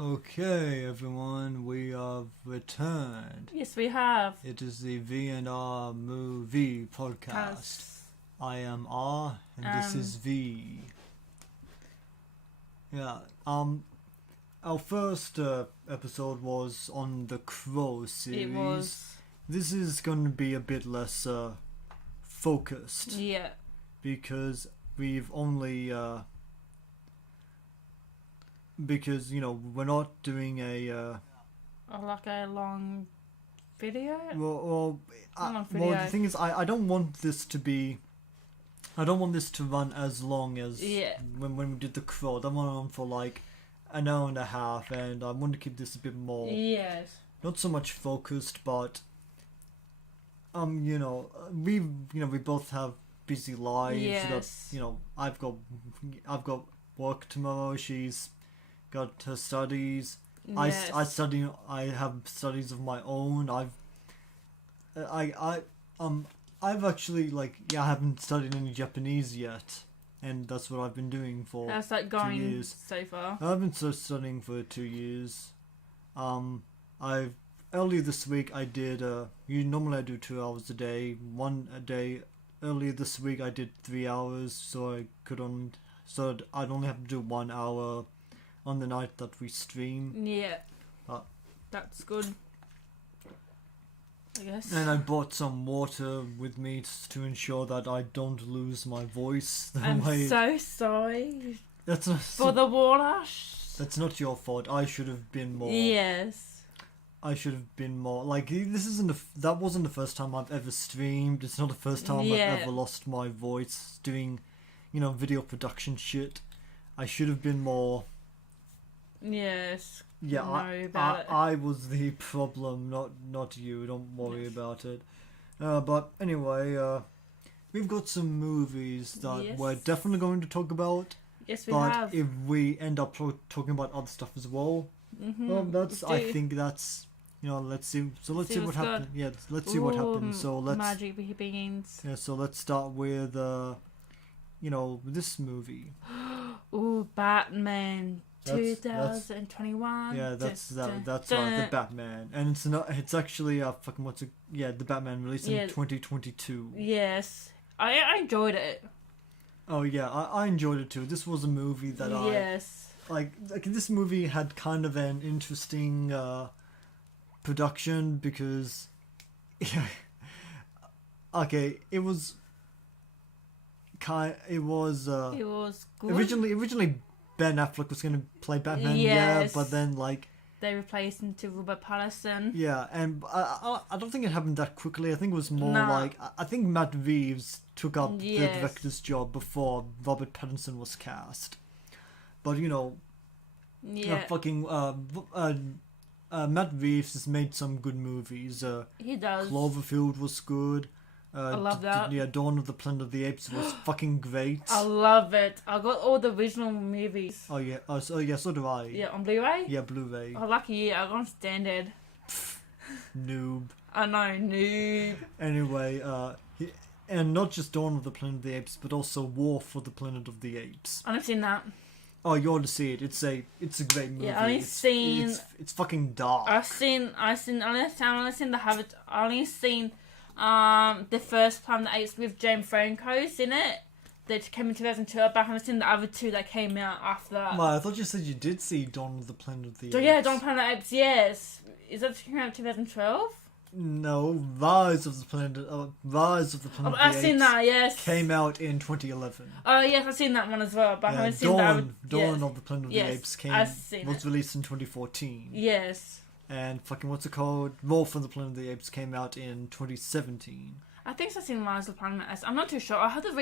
Okay, everyone, we have returned. Yes, we have. It is the V&R Moo-V podcast. I am R, and this is V. Yeah, our first episode was on the Crow series. It was. This is going to be a bit less focused. Yeah. Because we've only because we're not doing a Like a long video? well, Long the video. thing is, I don't want this to run as long as when we did the Crow. That went on for like an hour and a half, and I want to keep this a bit more Yes. not so much focused, but we both have busy lives. Yes. I've got work tomorrow. She's got her studies. Yes. I have studies of my own. I've actually I haven't studied any Japanese yet, and that's what I've been doing for How's that 2 going years. so far? I've been studying for 2 years. Earlier this week I did normally I do 2 hours a day, one a day. Earlier this week I did 3 hours, so I'd only have to do 1 hour on the night that we stream. Yeah. Uh, That's good. I guess. And I brought some water with me to ensure that I don't lose my voice. I'm so sorry That's not for the water. That's not your fault. I should have been more. Yes. I should have been more. That wasn't the first time I've ever streamed. It's not the first time I've ever lost my voice doing, video production shit. I should have been more. Yes. Yeah, about it. I was the problem, not you. Don't worry about it. But anyway, we've got some movies that we're definitely going to talk about. Yes, we but have. if we end up talking about other stuff as well, I think that's let's see. So let's see what happens. Yeah, let's see what happens. So let's magic begins. Yeah, so let's start with this movie. Ooh, Batman. That's 2021. Yeah, that's right, the Batman, and it's actually the Batman released in 2022. Yes, I enjoyed it. Oh yeah, I enjoyed it too. This was a movie that I this movie had kind of an interesting production because it was good. Originally Ben Affleck was going to play Batman, but then they replaced him to Robert Pattinson. Yeah, and I don't think it happened that quickly. I think it was more I think Matt Reeves took up the director's job before Robert Pattinson was cast. But Matt Reeves has made some good movies. He does. Cloverfield was good. I love that. Dawn of the Planet of the Apes was fucking great. I love it. I got all the original movies. Oh yeah, so do I. Yeah, on Blu-ray? Yeah, Blu-ray. Oh, lucky I got on standard. Noob. I know, noob. Anyway, and not just Dawn of the Planet of the Apes, but also War for the Planet of the Apes. I've seen that. Oh, you ought to see it. It's a great movie. Yeah, it's fucking dark. I only seen the first time the Apes with James Franco's in it. That came in 2012, but I haven't seen the other two that came out after that. Well, I thought you said you did see Dawn of the Planet of the Apes. Yeah, Dawn of the Planet of the Apes, yes. Is that came out in 2012? No, Rise of the Planet of the I've Apes. seen that, yes. Came out in 2011. Oh, yes, I've seen that one as well, but I haven't seen that. Dawn of the Planet of the Apes was released in 2014. Yes. And what's it called? War for the Planet of the Apes came out in 2017. I think I've seen Rise of the Planet of the Apes. I'm not too sure. I had to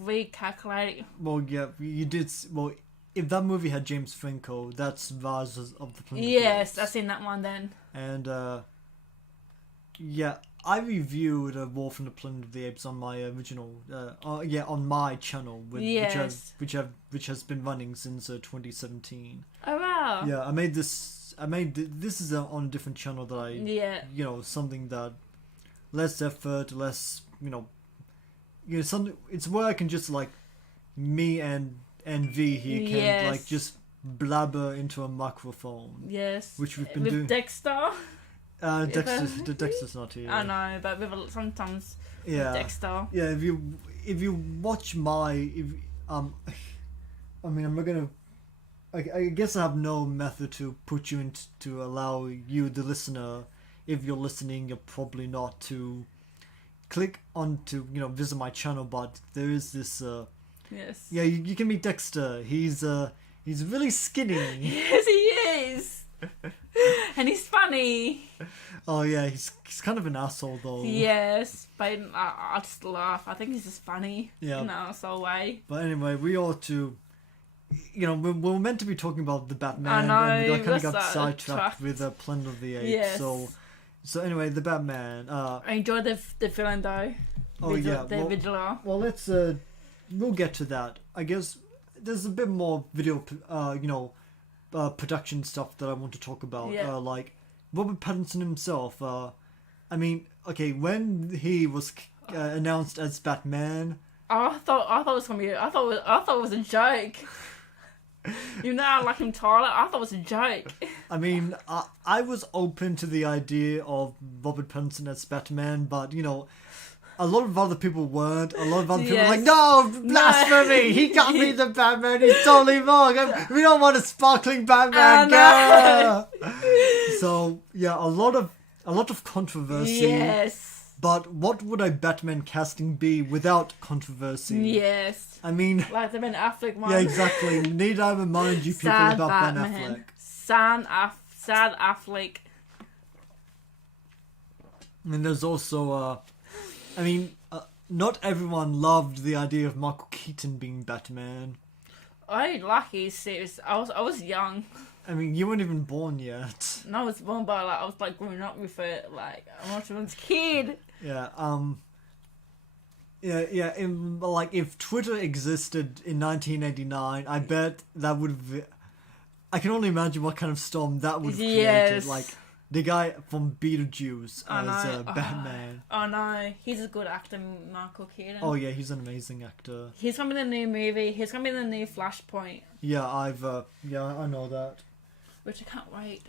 recalculate it. Well, yeah, you did. Well, if that movie had James Franco, that's Rise of the Planet of the Apes. Yes, I've seen that one then. And I reviewed War for the Planet of the Apes on my original, on my channel, which has been running since 2017. Oh wow! Yeah, this is on a different channel that I something that less effort, less something. It's where I can just me and V here can just blabber into a microphone. Yes. Which we've been with doing. Dexter. Dexter's not here. I know, but sometimes Yeah. with Dexter. Yeah, if you watch my I mean, I'm not gonna. I guess I have no method to put you into to allow you, the listener, if you're listening, you're probably not, to click on to visit my channel. But there is this. Yes. Yeah, you can meet Dexter. He's really skinny. Yes, he is. And he's funny. Oh yeah, he's kind of an asshole though. Yes, but I just laugh. I think he's just funny. Yeah. In an asshole way. But anyway, we ought to. We're meant to be talking about the Batman, I and know, we kind of we're got sidetracked trapped. with Planet of the Apes. Yes. So anyway, the Batman. I enjoyed the villain though. Oh yeah. The Vigilante. Well, let's we'll get to that. I guess there's a bit more video, production stuff that I want to talk about. Yeah. Like Robert Pattinson himself. I mean, okay, when he was announced as Batman. I thought it was gonna be. I thought it was a joke. Even though I like him, Tyler, I thought it was a joke. I mean, I was open to the idea of Robert Pattinson as Batman, but a lot of other people weren't. A lot of other people were like, no, blasphemy! He can't be the Batman. He's totally wrong. We don't want a sparkling Batman. So yeah, a lot of controversy. Yes. But what would a Batman casting be without controversy? Yes. I mean, like the Ben Affleck one. Yeah, exactly. Need I remind you people Sad about Batman. Ben Affleck? Sad Affleck. And there's also, not everyone loved the idea of Michael Keaton being Batman. I didn't like his series. I was young. I mean, you weren't even born yet. And I was born by I was growing up with it. I was a kid. Yeah. If Twitter existed in 1989, I bet that would have. I can only imagine what kind of storm that would have created. Yes. Like the guy from Beetlejuice as know. Batman. Oh no, he's a good actor, Michael Keaton. Oh yeah, he's an amazing actor. He's gonna be in the new movie. He's gonna be in the new Flashpoint. Yeah, I know that. Which I can't wait.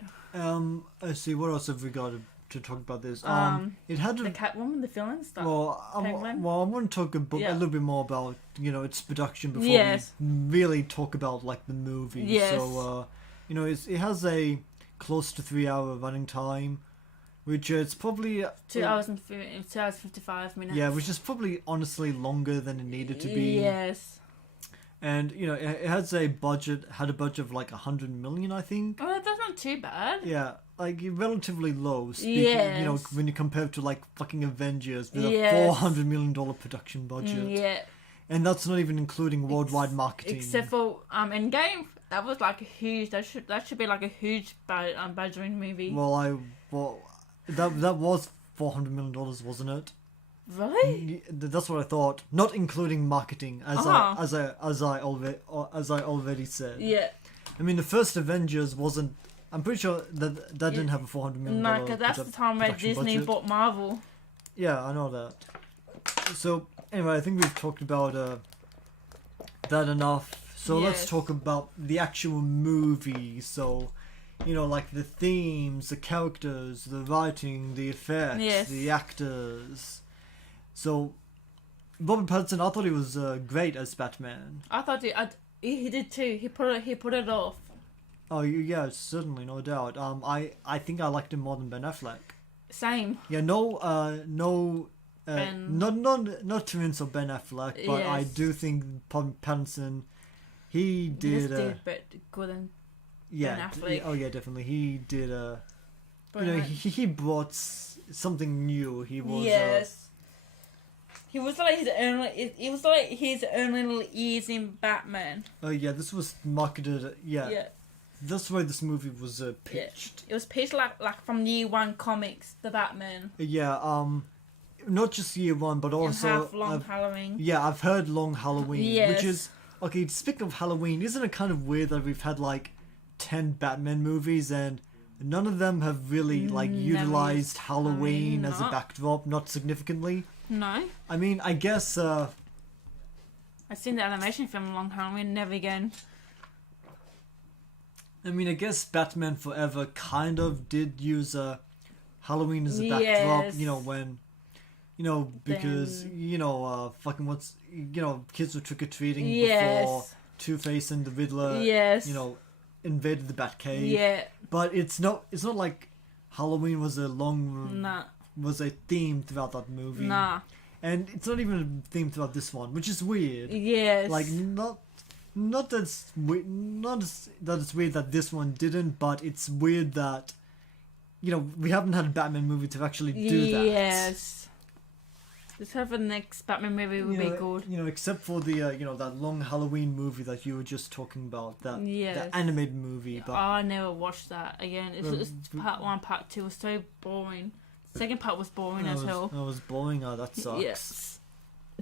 Let's see, what else have we got to talk about this? It had the Catwoman, the villain stuff. I want to talk a little bit more about its production before we really talk about the movie. Yes. So it has a close to 3 hour running time, which it's probably 2 hours and 55 minutes. Yeah, which is probably honestly longer than it needed to be. Yes. And it had a budget of like 100 million, I think. Oh, that's not too bad. Yeah, relatively low. Yes. When you compare it to fucking Avengers with a $400 million production budget. Yeah. And that's not even including worldwide marketing. Except for Endgame, that was a huge. That should be a huge budget movie. That was $400 million, wasn't it? Really? That's what I thought. Not including marketing, as I already said. Yeah. I mean, the first Avengers wasn't. I'm pretty sure that didn't have a $400 million. No, because that's the time where Disney bought Marvel. Yeah, I know that. So anyway, I think we've talked about that enough. So let's talk about the actual movie. So, the themes, the characters, the writing, the effects, the actors. So, Robert Pattinson, I thought he was great as Batman. I thought he did too. He put it off. Oh yeah, certainly, no doubt. I think I liked him more than Ben Affleck. Same. Yeah, not to insult Ben Affleck, but I do think Pattinson, he did good than Ben Affleck. Oh yeah, definitely, he did. He brought something new. He was. He was like his own. It was like his own little ears in Batman. Oh yeah, this was marketed. Yeah. That's why this movie was pitched. Yeah. It was pitched like from Year One comics, the Batman. Yeah. Not just Year One, but also Halloween. Yeah, I've heard Long Halloween, yes. Which is okay. Speaking of Halloween, isn't it kind of weird that we've had 10 Batman movies and none of them have really utilized Halloween as a backdrop, not significantly. No. I mean, I guess. I've seen the animation film Long Halloween, never again. I mean, I guess Batman Forever kind of did use Halloween as a backdrop. Yes. You know when, because fucking kids were trick or treating before Yes. Two-Face and the Riddler. Yes. Invaded the Batcave. Yeah. But it's not like Halloween was was a theme throughout that movie. Nah. And it's not even a theme throughout this one, which is weird. Yes. Like not that it's weird that this one didn't, but it's weird that we haven't had a Batman movie to actually do that. Yes. Let's have the next Batman movie would be good. Except for the that long Halloween movie that you were just talking about, that the animated movie. But I never watched that again. It's part 1, part 2 was so boring. The second part was boring as hell. That was boring. Oh, that sucks. Yes.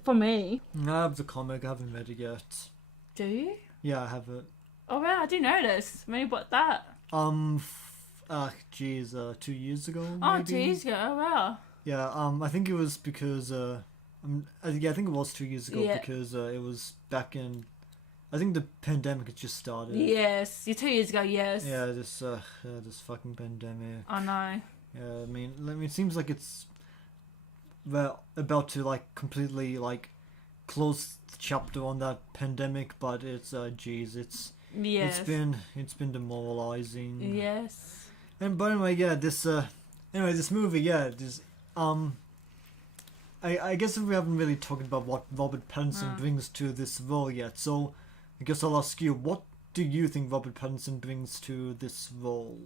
For me. I have the comic. I haven't read it yet. Do you? Yeah, I have it. Oh wow, I didn't know this. Maybe what that? 2 years ago. Maybe? Oh, 2 years ago. Oh wow. Yeah, I think it was because I think it was 2 years ago because it was back in. I think the pandemic had just started. Yes, 2 years ago. Yes. Yeah, this fucking pandemic. I know. Yeah, I mean, it seems like it's about to completely close the chapter on that pandemic, but it's it's been demoralizing. Yes. But anyway, yeah, this movie, yeah, this I guess we haven't really talked about what Robert Pattinson brings to this role yet, so I guess I'll ask you, what do you think Robert Pattinson brings to this role?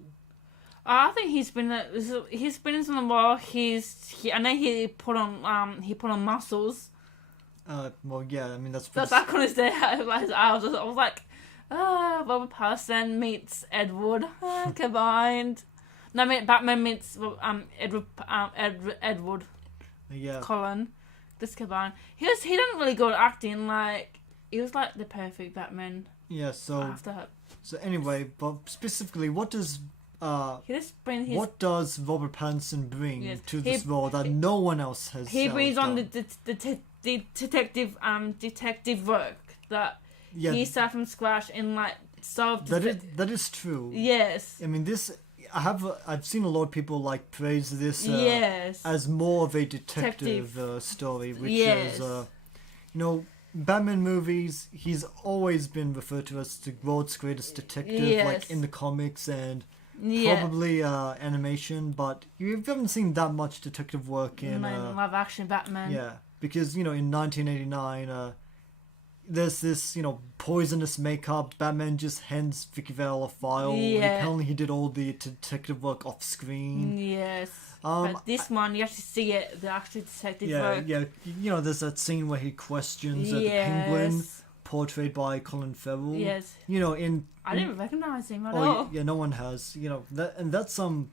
I think he's been in some while. I know he put on muscles. Well, yeah, I mean that's back on his day. I was like, Robert Pattinson meets Edward combined. No, I mean Batman meets Edward. Yeah. Colin, this combined. He didn't really go at acting. Like he was like the perfect Batman. Yeah. So anyway, but specifically, what does what does Robert Pattinson bring to this role that no one else has? He brings on the detective work that he started from scratch and solved. That is true. Yes. I mean this. I've seen a lot of people praise this yes. as more of a detective story, which is Batman movies. He's always been referred to as the world's greatest detective, in the comics and probably animation. But you haven't seen that much detective work in live action Batman. Yeah, because in 1989. There's this, poisonous makeup. Batman just hands Vicky Vale a file. Yeah. Apparently he did all the detective work off screen. Yes. But this one, you actually see it, the actual detective work. Yeah, there's that scene where he questions the Penguin, portrayed by Colin Farrell. Yes. I didn't recognise him at all. Yeah, no one has. That's some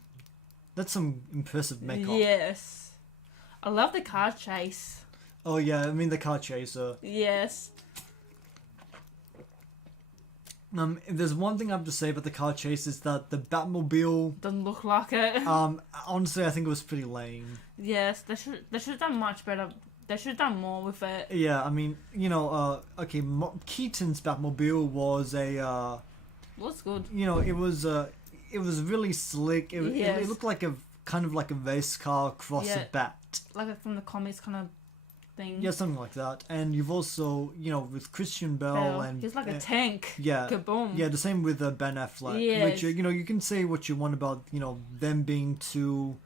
impressive makeup. Yes. I love the car chase. Oh yeah, I mean the car chaser. Yes. If there's one thing I have to say about the car chase is that the Batmobile doesn't look like it. Honestly, I think it was pretty lame. Yes, they should have done much better. They should have done more with it. Yeah, I mean, Keaton's Batmobile was was good. It was really slick. It looked like a kind of like a race car across a bat. Like from the comics kind of thing. Yeah, something like that. And you've also, with Christian Bale and... He's like a tank. Yeah. Kaboom. Yeah, the same with Ben Affleck. Yes. Which, you can say what you want about, them being too...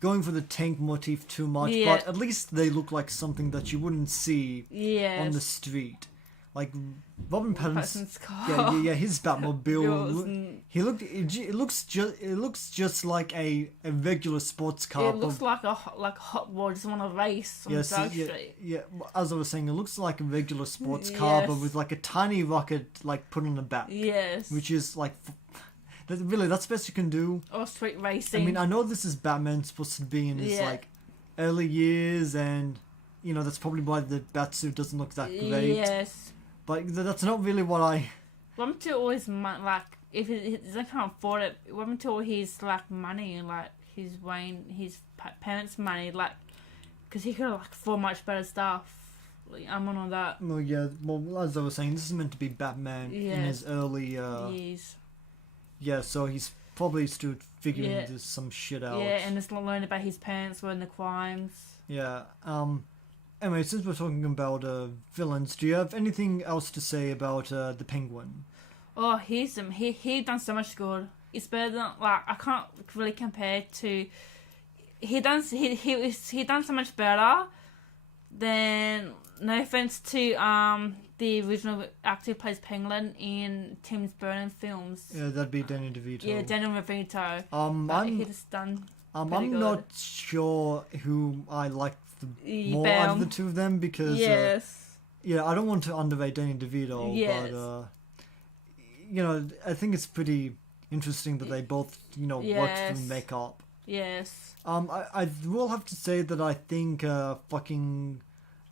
going for the tank motif too much, but at least they look like something that you wouldn't see on the street. Like Robin Pattinson's car. Yeah, his Batmobile. It looks just like a regular sports car. It looks like a Hot Rod just want to race on the street. Yeah, as I was saying, it looks like a regular sports car, but with a tiny rocket put on the back. Yes. Which is that's the best you can do. Or street racing. I mean, I know this is Batman supposed to be in his early years, and that's probably why the Batsuit doesn't look that great. Yes. But that's not really what I... Wait until always, if he can't afford it, wait until he's, money, his parents' money, because he could afford much better stuff. I'm on all that. Well, yeah, as I was saying, this is meant to be Batman in his early... years. Yeah, so he's probably still figuring Yeah. some shit out. Yeah, and just learn about his parents were in the crimes. Yeah. Anyway, since we're talking about villains, do you have anything else to say about the Penguin? Oh, he done so much good. It's better than like I can't really compare to. He done so much better than, no offense to the original actor who plays Penguin in Tim Burton films. Yeah, that'd be Danny DeVito. Yeah, Daniel DeVito. I'm he just done. I'm pretty good. not sure who I like more Bam. out of the two of them because Yes. I don't want to underrate Danny DeVito, Yes. but I think it's pretty interesting that they both worked Yes. through makeup. Yes. I will have to say that I think fucking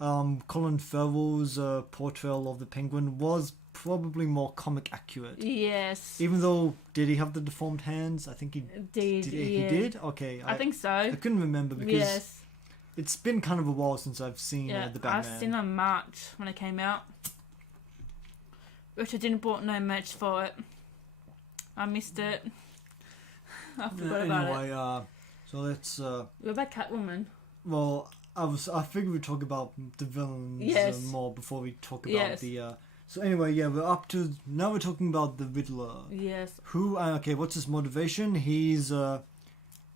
Colin Farrell's portrayal of the Penguin was probably more comic accurate. Yes. Even though, did he have the deformed hands? I think he Did. He Yeah. did? Okay. I think so. I couldn't remember because Yes. it's been kind of a while since I've seen Yeah, the Batman. I've seen it in March when it came out, which I didn't bought no merch for it. I missed it. I forgot about it. Anyway, so let's. What about Catwoman? Well, I figured we'd talk about the villains Yes. more before we talk about Yes. the. So anyway, we're up to now. We're talking about the Riddler. Yes. Who? Okay, what's his motivation? He's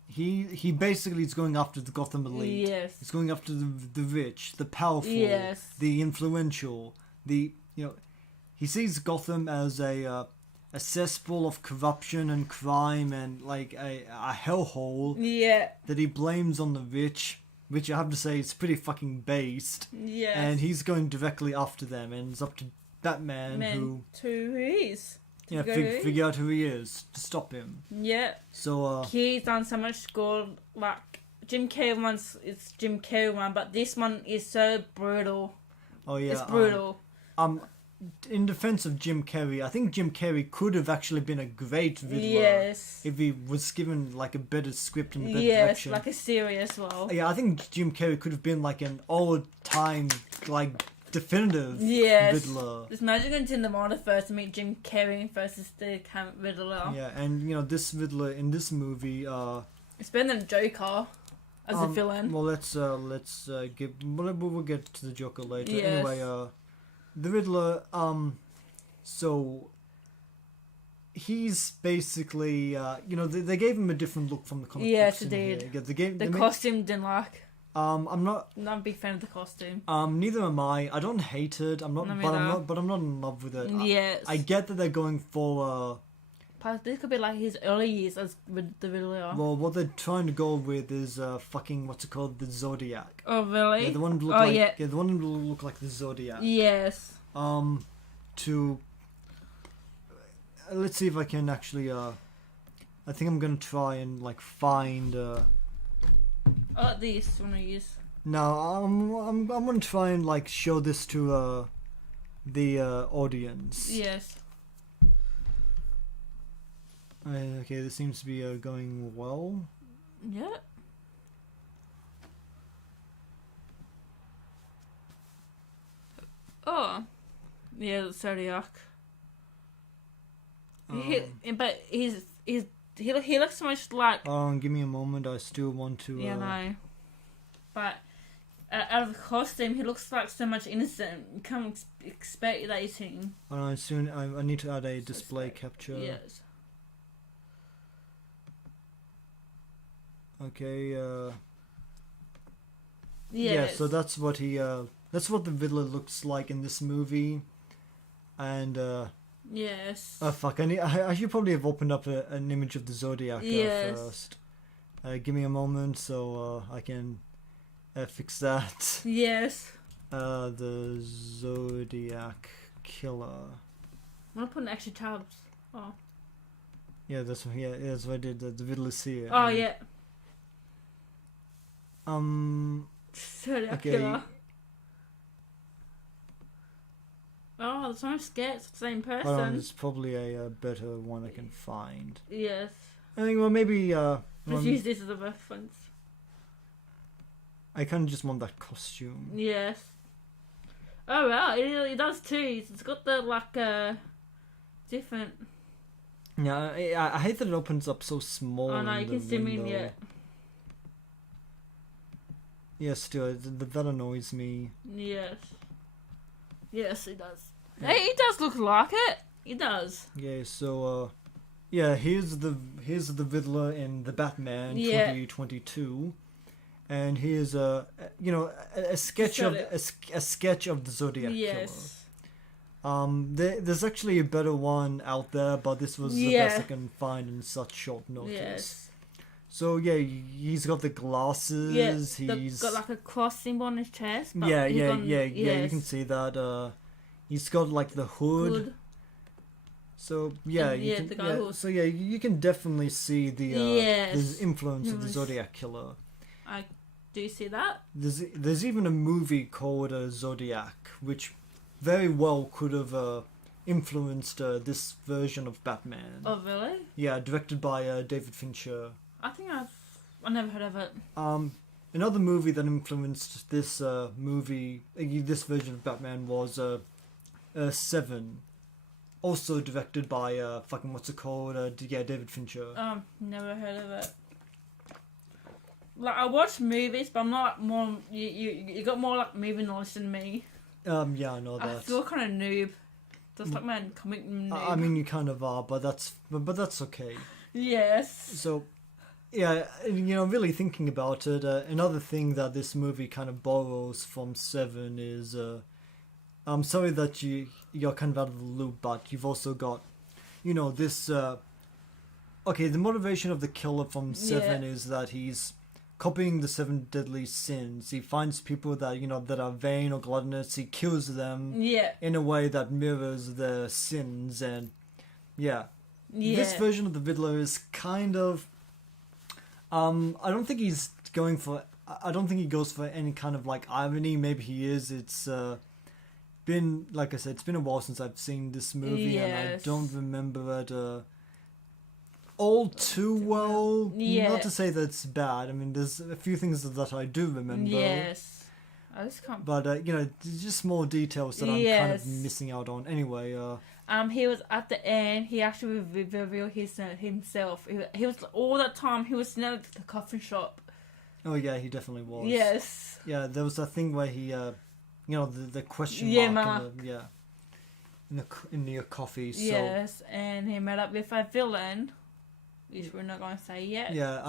he basically is going after the Gotham elite. Yes. He's going after the rich, the powerful, Yes. the influential. He sees Gotham as a cesspool of corruption and crime and like a hellhole Yeah. that he blames on the rich. Which I have to say is pretty fucking based. Yes. And he's going directly after them, and it's up to Batman who who he is. figure out who he is to stop him. Yeah. So He's done so much good. Like Jim Carrey one's, it's Jim Carrey one, but this one is so brutal. oh yeah, It's brutal. In defense of Jim Carrey, I think Jim Carrey could have actually been a great Riddler Yes. if he was given like a better script and a better Yes, direction. like a serious well. Yeah, I think Jim Carrey could have been like an old-time, like definitive Yes. Riddler. Just imagine going to the multiverse to meet Jim Carrey versus the current Riddler. Yeah, and this Riddler in this movie, It's better than Joker as a villain. Well, let's get we'll get to the Joker later. Yes. Anyway, the Riddler, so he's basically, they gave him a different look from the comic Yes, books. they did. Yeah, The costume didn't like. I'm not. Not a big fan of the costume. Neither am I. I don't hate it. I'm not. No, me But neither. I'm not in love with it. Yes. I get that they're going for. Plus, this could be like his early years as the Riddler. Well, what they're trying to go with is fucking what's it called, the Zodiac. Oh, really? Yeah, the one look Oh, like yeah. the one who look like the Zodiac. Yes. To let's see if I can actually I think I'm gonna try and like find Oh, this one I use. no, I'm gonna try and like show this to the audience. Yes. Okay, this seems to be going well. Yeah. Oh. Yeah, the Zodiac. But he looks so much like. Give me a moment. I still want to. Yeah, no. But out of the costume, he looks like so much innocent. You can't expect that he's him. I need to add a display capture. Yes. Okay. Yes. Yeah. So that's what that's what the Riddler looks like in this movie, and Yes. oh fuck! I should probably have opened up an image of the Zodiac Yes. first. Give me a moment so I can fix that. Yes. The Zodiac Killer. I'm gonna put in extra tabs. Oh. Yeah, that's what I did. The Riddler's here. Oh yeah. Zodiac Okay. Killer. Oh, there's so much scared. It's the same Hold on, person. there's probably a better one I can find. Yes. I think well maybe Let's use this as a reference. I kind of just want that costume. Yes. Oh wow, it does too. It's got the like different. Yeah, I hate that it opens up so small. Oh no, in you the can zoom in window. yet. Yeah, still, that annoys me. Yes. Yes, it does. Yeah. Hey, it does look like it. It does. Yeah, so yeah, here's the Riddler in the Batman Yeah. 2022, and here's a sketch of Zodiac. a sketch of the Zodiac Yes. Killer. There's actually a better one out there, but this was the Yeah. best I can find in such short notice. Yes. So yeah, he's got the glasses. Yes. He's got like a cross symbol on his chest. But yeah. he's You yes. can see that. He's got like the hood. Good. So yeah, And, you yeah, can, the guy yeah, who- so yeah, you can definitely see the Yes. influence of the Yes. Zodiac Killer. Do you see that? There's even a movie called Zodiac, which very well could have influenced this version of Batman. Oh really? Yeah, directed by David Fincher. I think I never heard of it. Another movie that influenced this this version of Batman was Seven. Also directed by what's it called? David Fincher. Never heard of it. Like I watch movies, but I'm not more. You got more like movie knowledge than me. Yeah, I know I that. feel kind of noob. Just like my comic noob. I mean, you kind of are, but that's okay. Yes. So, yeah, really thinking about it, another thing that this movie kind of borrows from Seven is, I'm sorry that you're kind of out of the loop, but you've also got, this. Okay, the motivation of the killer from Seven is that he's copying the 7 deadly sins. He finds people that that are vain or gluttonous. He kills them. Yeah. In a way that mirrors their sins, and yeah. Yeah. This version of the Riddler is kind of. I don't think he's going for. I don't think he goes for any kind of like irony. Maybe he is. It's been, like I said, it's been a while since I've seen this movie, and I Yes. don't remember it all too well. Yeah. Not to say that it's bad. I mean, there's a few things that I do remember. Yes. I just can't. But there's just small details that I'm kind of Yes. missing out on. Anyway, He was at the end. He actually revealed himself. He was all that time. He was near the coffin shop. oh yeah, he definitely was. Yes. Yeah, there was that thing where he, the question Yeah, mark. In the coffee. So Yes, and he met up with a villain, which we're not going to say yet. yeah,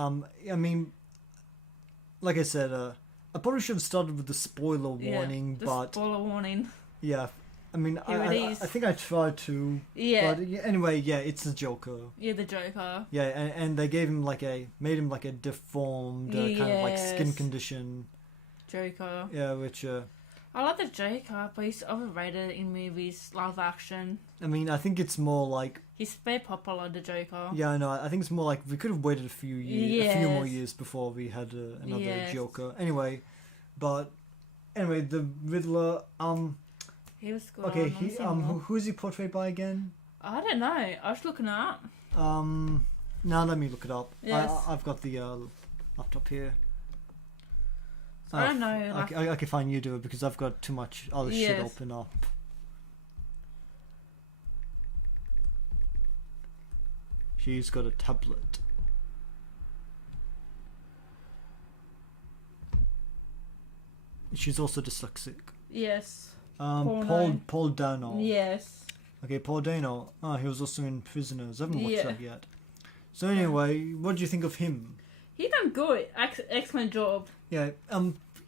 I mean, like I said, I probably should have started with the spoiler warning, the but spoiler warning. yeah, I mean, Here it is. I think I tried to. Yeah. But anyway, yeah, it's the Joker. Yeah, the Joker. Yeah, and they made him like a deformed kind of like skin Yes. condition. Joker. Yeah, which I like the Joker, but he's overrated in movies, live action. I mean, I think it's more like. He's very popular, the Joker. Yeah, no, I think it's more like we could have waited a few more Yes. years before we had another Yes. Joker. Anyway, the Riddler. He was good. Okay, I've never seen more. who is he portrayed by again? I don't know. I was looking it up. Now let me look it up. Yes. I've got the laptop here. I don't know. Like, I can find you do it because I've got too much other shit Yes. open up. She's got a tablet. She's also dyslexic. yes. Paul Dano. Yes. Okay, Paul Dano. He was also in Prisoners. I haven't watched Yeah. that yet. So anyway, what do you think of him? He done good. Excellent job. Yeah.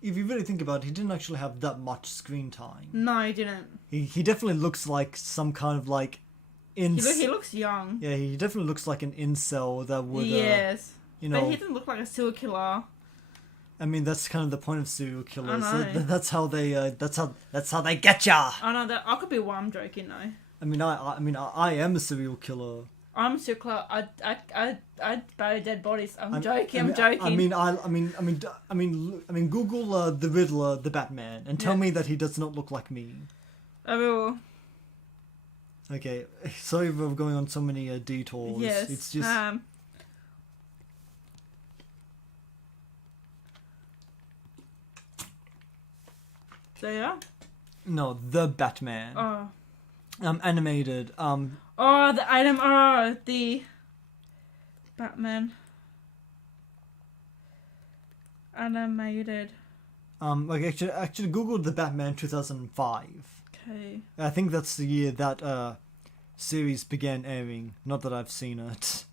If you really think about it, he didn't actually have that much screen time. No, he didn't. He definitely looks like some kind of like He looks young. Yeah, he definitely looks like an incel that would Yes. you But know. he didn't look like a serial killer. I mean, that's kind of the point of serial killers. I know. That's how they that's how they get ya. I know that. I could be one. I'm joking though. I mean, I am a serial killer. I'm a serial killer. I bury dead bodies. I'm joking. I'm joking. I mean, Google the Riddler, the Batman, and tell Yeah. me that he does not look like me. I will. Okay, sorry for going on so many detours. Yes. It's just So yeah. no, the Batman. Oh. Animated. Oh, the item. Oh, the Batman animated. Like actually googled the Batman 2005. Okay. I think that's the year that series began airing. Not that I've seen it.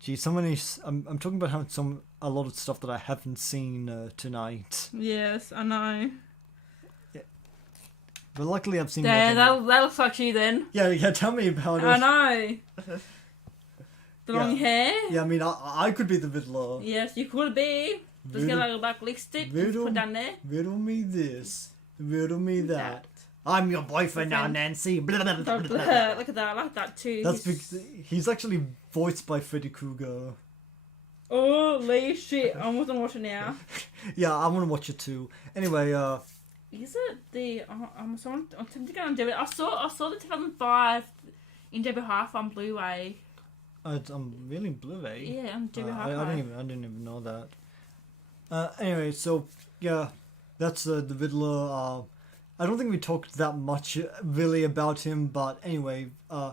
Gee, I'm talking about how a lot of stuff that I haven't seen tonight. Yes, I know. But luckily I've seen. Yeah, that looks like you then. Yeah. Tell me about it. I know. The long hair. Yeah, I mean, I could be the Riddler. Yes, you could be. Just get like lipstick and put down there. Riddle me this. Riddle me that. I'm your boyfriend now, Nancy. Blah, blah, blah, blah, blah. Look at that. I like that too. That's because he's actually voiced by Freddy Krueger. Holy shit! I want to watch it now. Yeah, I want to watch it too. Anyway, is it the? I'm tempted to go and do it. I saw the 2005 in JB Half on Blu-ray. I'm really Blu-ray. Yeah, on JB Half. I didn't even know that. Anyway, so yeah, that's the Riddler. I don't think we talked that much really about him, but anyway, I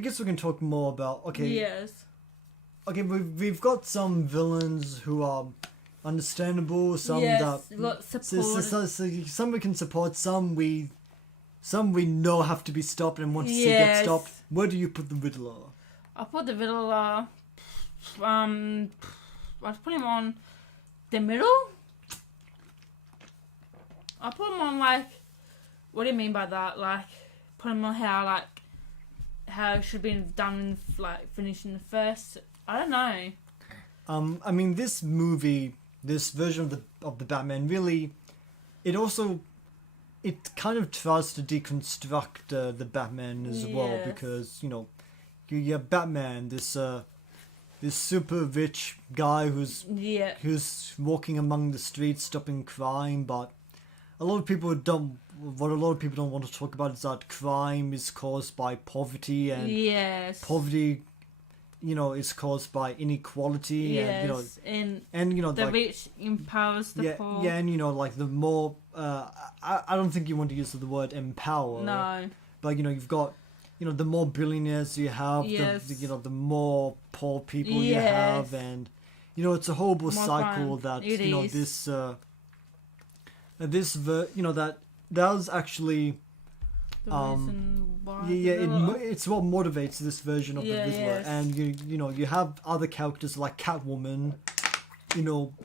guess we can talk more about. Okay. Yes. Okay, we've got some villains who are understandable. Some some we can support. Some we know have to be stopped and want to see get stopped. Where do you put the Riddler? I put the Riddler. I'd put him on the middle. I put him on like. What do you mean by that? Like, put him on how it should be done, like finishing the first. I don't know. I mean, this version of the Batman, really, it kind of tries to deconstruct the Batman as well, because you have Batman, this super rich guy who's walking among the streets stopping crime, but what a lot of people don't want to talk about is that crime is caused by poverty, and poverty, is caused by inequality, and the rich empowers the poor. Yeah, and the more I don't think you want to use the word empower. No. But you've got the more billionaires you have, the more poor people you have, and it's a horrible cycle that that was actually the reason why it's what motivates this version of the Riddler, and you have other characters like Catwoman,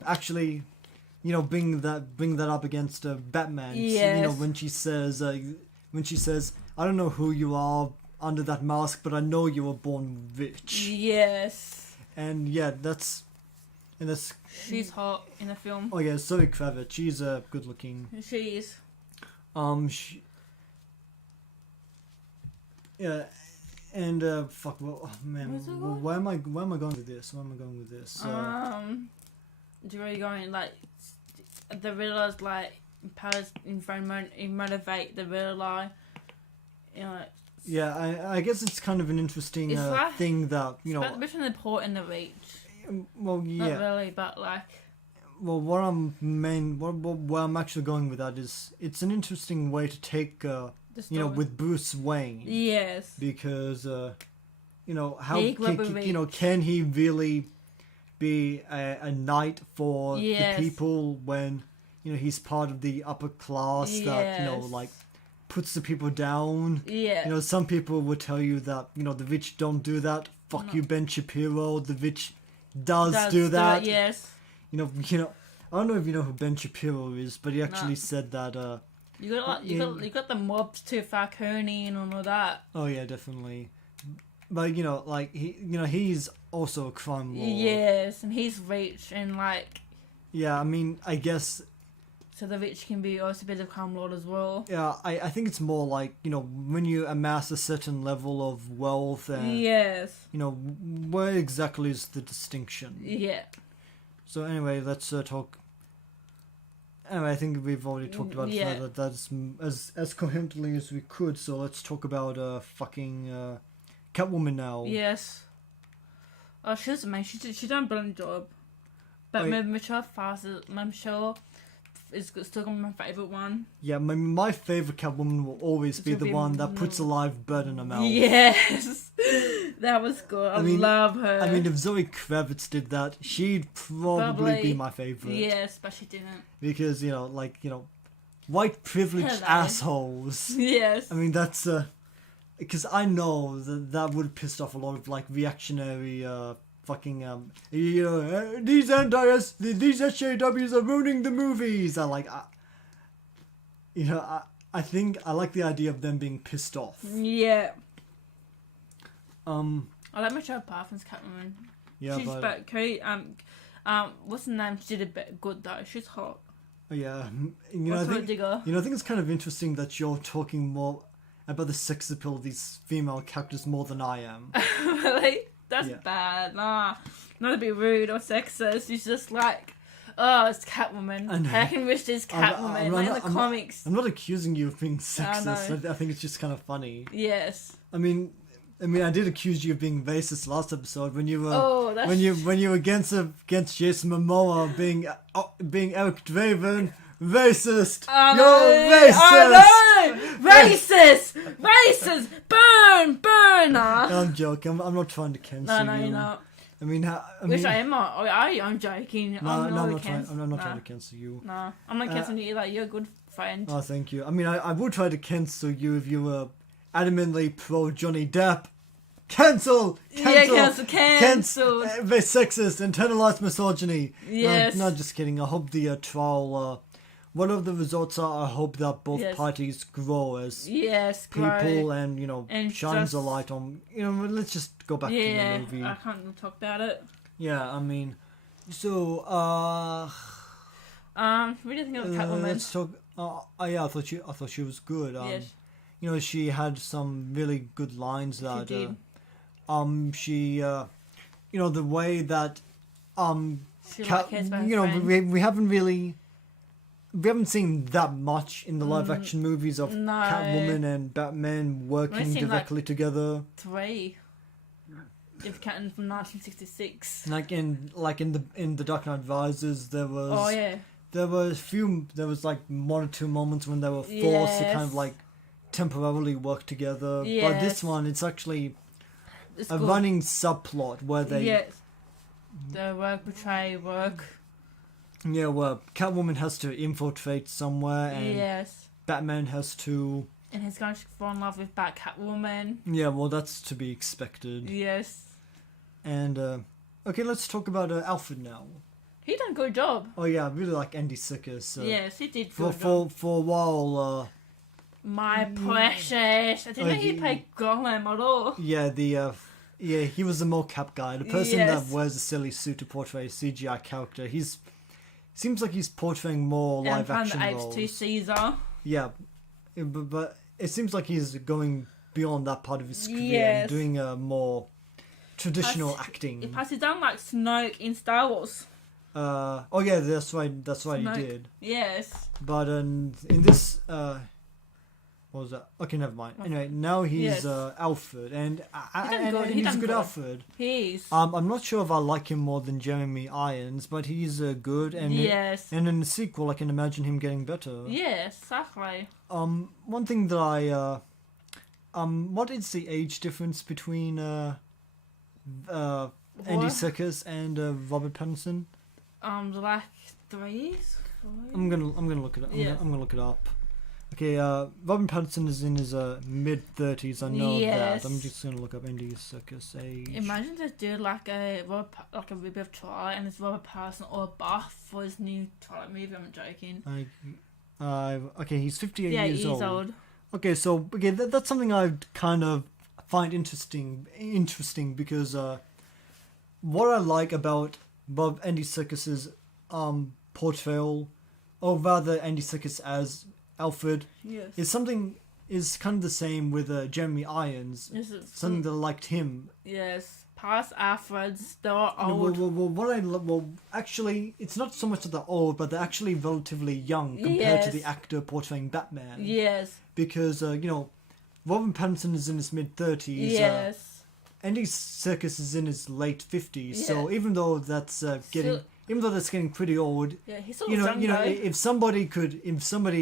actually bring that up against Batman. When she says I don't know who you are under that mask, but I know you were born rich. Yes. And that's she's hot in the film. Oh yeah, Zoe Kravitz. She's good looking. She is. Yeah, and fuck. Well, oh, man, where am I going with this? Do where you going? Like the Riddler's like powers motivate the Riddler. Yeah, I guess it's kind of an interesting thing that It's between the poor and the rich. Well, yeah. Not really, but like. Well, where I'm actually going with that is it's an interesting way to take with Bruce Wayne. Yes. Because can he really be a knight for the people when he's part of the upper class that puts the people down. Yeah. Some people would tell you that the rich don't do that. Fuck you, Ben Shapiro. The rich does do that. Yes. I don't know if you know who Ben Shapiro is, but he actually said that. You got the mobs too, Falcone and all of that. Oh yeah, definitely. But he's also a crime lord. Yes, and he's rich and like. Yeah, I mean, I guess. So the rich can also be the crime lord as well. Yeah, I think it's more like when you amass a certain level of wealth and. Yes. Where exactly is the distinction? Yeah. So anyway, let's talk. Anyway, I think we've already talked about that's as coherently as we could. So let's talk about fucking Catwoman now. Yes. Oh, she's amazing. She's done a brilliant job. But Michelle is still gonna be my favorite one. Yeah, my favorite Catwoman will always be It'll the be one that puts a live bird in her mouth. Yes, that was good. I love her. I mean, if Zoe Kravitz did that, she'd probably be my favorite. Yes, but she didn't. Because white privileged assholes. Yes. I mean, that's because I know that would have pissed off a lot of like reactionary fucking these these SJWs are ruining the movies. I think I like the idea of them being pissed off. Yeah. I like Michelle Pfeiffer's Catwoman. Yeah, she's but Kate, what's her name? She did a bit good though. She's hot. Yeah, I think it's kind of interesting that you're talking more about the sex appeal of these female characters more than I am. Really? That's bad. Nah, not to be rude or sexist. It's just like, oh, it's Catwoman. How can you wish this Catwoman in the comics? I'm not accusing you of being sexist. I think it's just kind of funny. Yes. I mean, I did accuse you of being racist last episode when you were when you were against Jason Momoa being Eric Draven. Racist! You're racist! Racist! Burn! I'm joking. I'm not trying to cancel you. No, you're not. I mean, I'm joking. I'm not trying to cancel you. No, I'm not canceling you either. You're a good friend. Oh, thank you. I mean, I would try to cancel you if you were adamantly pro Johnny Depp. Cancel! Yeah, cancel! Very sexist, internalized misogyny. Yes. No, just kidding. I hope the trial, whatever the results are, I hope that both parties grow as people and shines a light on. Let's just go back to the movie. I can't talk about it. Yeah, I mean, so what do you think of Catwoman? Let's talk. I thought she was good. Yes. She had some really good lines that. She did. The way that she cares about her friend. we haven't seen that much in the live action movies of Catwoman and Batman working directly together. 3. If counting from 1966. Like in the Dark Knight Rises, there was there was 1 or 2 moments when they were forced to kind of like temporarily work together. Yes. But this one, it's actually a running subplot where they the work betray work. Yeah, well, Catwoman has to infiltrate somewhere, and Batman has to. And he's going to fall in love with Catwoman. Yeah, well, that's to be expected. Yes. And okay, let's talk about Alfred now. He done a good job. Oh yeah, I really like Andy Serkis. Yes, he did. For a while. My precious. I didn't know he played Gollum at all. Yeah, he was the mocap guy, the person that wears a silly suit to portray a CGI character. Seems like he's portraying more live action roles. to Caesar. Yeah, but it seems like he's going beyond that part of his career and doing more traditional acting. Plus, he's done like Snoke in Star Wars. Oh yeah, that's right. Snoke. He did. Yes. But in this what was that? Okay, never mind. Anyway, now he's Alfred, and he's a good Alfred. He is. I'm not sure if I like him more than Jeremy Irons, but he's good, and and in the sequel, I can imagine him getting better. Yes, exactly. One thing that what is the age difference between Andy Serkis and Robert Pattinson? Like 3 years. 4 years? I'm gonna look it up. I'm gonna look it up. Okay, Robin Pattinson is in his mid-30s. I know that. I'm just gonna look up Andy Serkis age. Imagine they do like a bit of Twilight, and it's Robert Pattinson or Buff for his new Twilight movie. I'm joking. Okay, he's 58 years old. Yeah, he's old. Okay, so that's something I kind of find interesting because what I like about Andy Serkis's portrayal, or rather Andy Serkis as Alfred, is kind of the same with Jeremy Irons. Yes, something that I liked him. Yes, past Alfreds, they're old. Actually, it's not so much that they're old, but they're actually relatively young compared to the actor portraying Batman. Yes. Because, Robin Pattinson is in his mid-30s. Yes. Andy Serkis is in his late 50s, so even though that's getting even though that's getting pretty old, Yeah, he's still you know, young, though. if somebody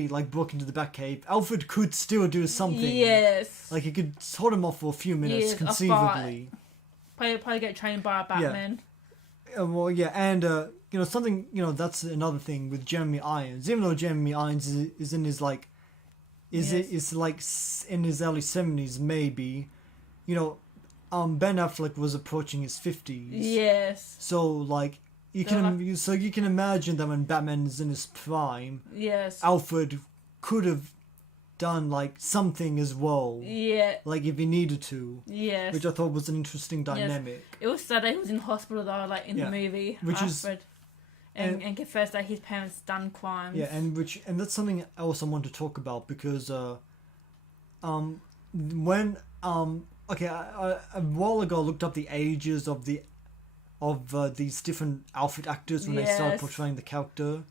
like broke into the Batcave, Alfred could still do something. Yes. Like he could hold him off for a few minutes, Yes, a conceivably. Probably get trained by a Batman. Well, yeah, and something, that's another thing with Jeremy Irons. Even though Jeremy Irons is in his like, is like in his early 70s, maybe, Ben Affleck was approaching his 50s. Yes. So like you can imagine that when Batman is in his prime, Yes. Alfred could have done like something as well. Yeah. Like if he needed to. Yes. Which I thought was an interesting dynamic. Yes. It was sad that he was in hospital though, like in the movie. Which Alfred. And confessed that his parents done crimes. Yeah, and that's something else I want to talk about because when a while ago I looked up the ages of these different Alfred actors when they started portraying the character.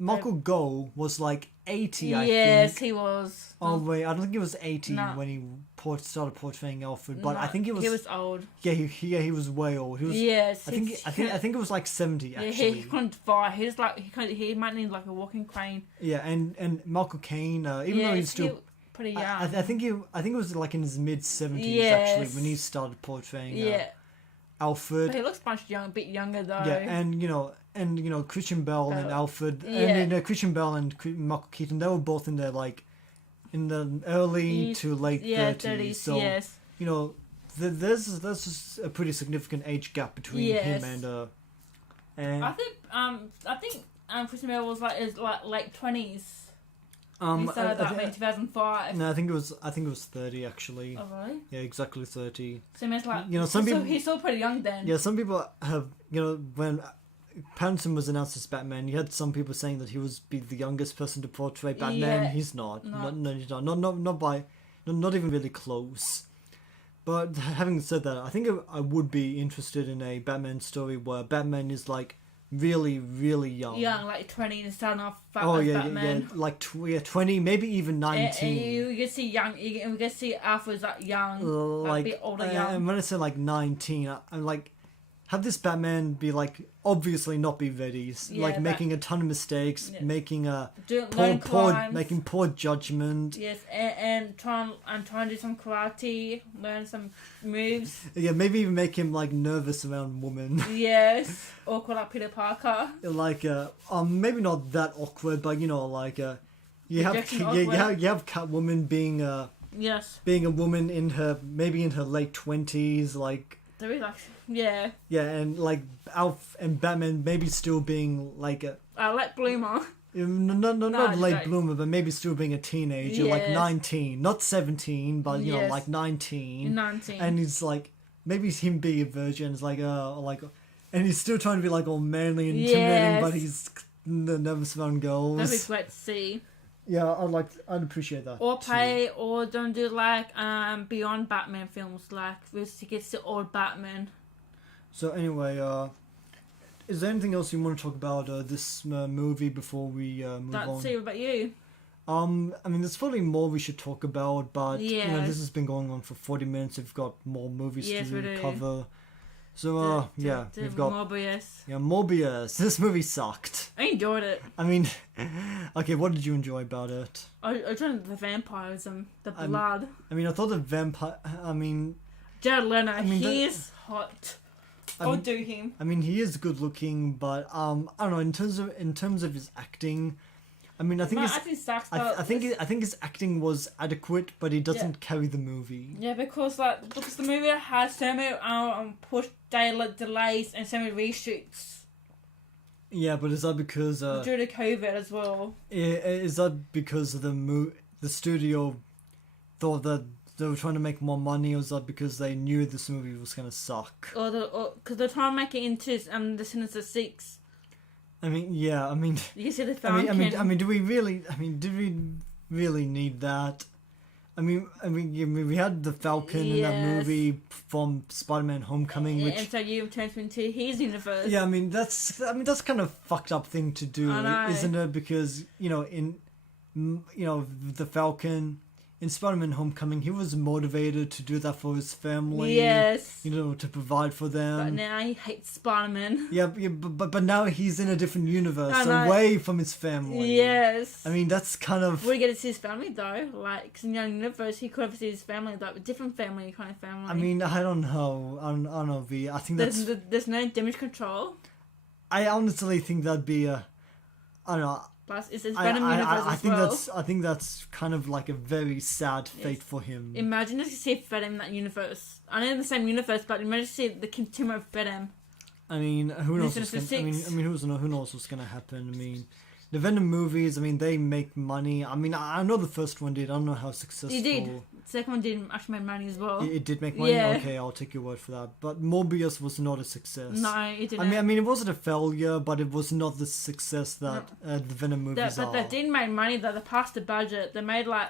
Michael Gough was like 80, I think. Yes, he was. Oh wait, I don't think he was 80 when he started portraying Alfred, but I think he was old. Yeah, he was way old. He was. Yes, I think it was like 70 actually. Yeah, he couldn't fly. He was like he might need like a walking crane. Yeah, and Michael Caine, even though he's still pretty young. I think it was like in his mid 70s actually when he started portraying Alfred. But he looks a bit younger though. Yeah, and Christian Bale and Alfred, and Christian Bale and Michael Keaton, they were both in their like in the early to late 30s. So yes. There's just a pretty significant age gap between him and I think Christian Bale was like late 20s. He started that in 2005. No, I think it was 30 actually. Oh really? Yeah, exactly 30. So it's like people, he's still pretty young then. Yeah, some people have when Pattinson was announced as Batman, you had some people saying that he was be the youngest person to portray Batman. Yeah. He's not. No, he's not. Not even really close. But having said that, I think I would be interested in a Batman story where Batman is like really, really young. Young, like 20 and starting off Batman. Yeah, like 20, maybe even 19. You can see we can see Alfred's like young, like a bit older young. And when I say like 19, I'm like, have this Batman be like obviously not be ready, like making a ton of mistakes, making poor judgment. Yes, and trying to do some karate, learn some moves. Yeah, maybe even make him like nervous around women. Yes, awkward like Peter Parker. Like maybe not that awkward, but you have Catwoman being being a woman in her late 20s, like. There is yeah, and like Alf and Batman maybe still being like a late bloomer. Not late bloomer, but maybe still being a teenager, like 19, not 17, but like 19. 19. And he's like, maybe it's him being a virgin. It's like and he's still trying to be like all manly and intimidating, but he's nervous around girls. That'd be great to see. Yeah, I'd appreciate that. Or don't do like beyond Batman films, like we get to old Batman. So anyway, is there anything else you want to talk about this movie before we move on? Let's see about you. I mean, there's probably more we should talk about, but this has been going on for 40 minutes. We've got more movies to cover. So we've got Morbius. Yeah, Morbius. This movie sucked. I enjoyed it. I mean, okay, what did you enjoy about it? I enjoyed the vampirism, the blood. I mean, I thought the vampire. I mean, Jared Leto. He's hot. I'll do him. I mean, he is good looking, but I don't know. In terms of his acting, I mean, I think I think his acting was adequate, but he doesn't carry the movie. Yeah, because the movie has so many push delays and so many reshoots. Yeah, but is that because due to COVID as well? Is that because the studio thought that they were trying to make more money, or is that because they knew this movie was gonna suck? Or because they're trying to make it into the Sinister Six. I mean, yeah. I mean, you can see the Falcon. I mean, did we really need that? I mean, we had the Falcon in that movie from Spider-Man: Homecoming, which and so you turns into his universe. Yeah, I mean that's kind of fucked up thing to do, isn't it? Because the Falcon, in Spider-Man Homecoming, he was motivated to do that for his family. Yes. You know, to provide for them. But now he hates Spider-Man. Yeah, but now he's in a different universe, I know. away from his family. Yes. I mean, that's kind of... We get to see his family though, like, 'cause in the universe he could have seen his family, like a different family, kind of family. I mean, I don't know. I don't know, V. I think there's no damage control. I honestly think that'd be a... I don't know. Plus, it's Venom universe I as think well. I think that's kind of like a very sad fate Yes. for him. Imagine if you see Venom in that universe. I know in the same universe, but imagine to see the continuum of Venom. I mean, who knows what's Sinister gonna, Six. who knows what's gonna happen? I mean, the Venom movies. I mean, they make money. I mean, I know the first one did. I don't know how successful. It did. The second one did actually make money as well. It did make money. Yeah. Okay, I'll take your word for that. But Morbius was not a success. No, it didn't. I mean, it wasn't a failure, but it was not the success that the Venom movies are. But they did make money though. They passed the budget. They made like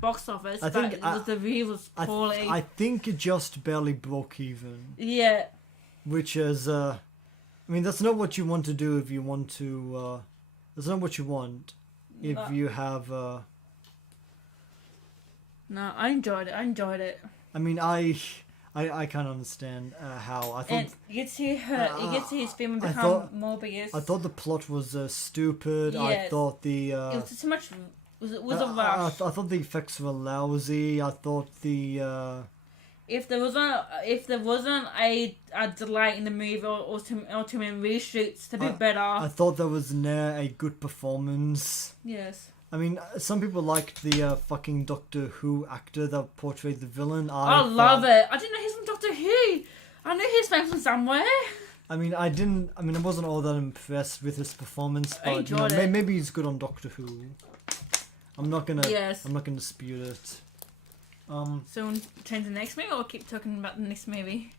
box office. The review was poorly. I think it just barely broke even. Yeah. Which is, I mean, that's not what you want to do if you want to, that's not what you want if No. you have, No, I enjoyed it. I mean, I can't understand how. I thought, And you get to see her. You get to see his film I become thought- Morbius. I thought the plot was stupid. I Yes. thought the, it was too much. Was a I rush. thought the effects were lousy. I thought the, If there wasn't a delay in the movie or too many reshoots to be better. I thought there was ne'er a good performance. Yes. I mean, some people liked the fucking Doctor Who actor that portrayed the villain. I love it. I didn't know he's from Doctor Who. I knew his name from somewhere. I mean, I wasn't all that impressed with his performance, I but enjoyed it. maybe he's good on Doctor Who. I'm not gonna dispute it. So we'll change the next movie or keep talking about the next movie?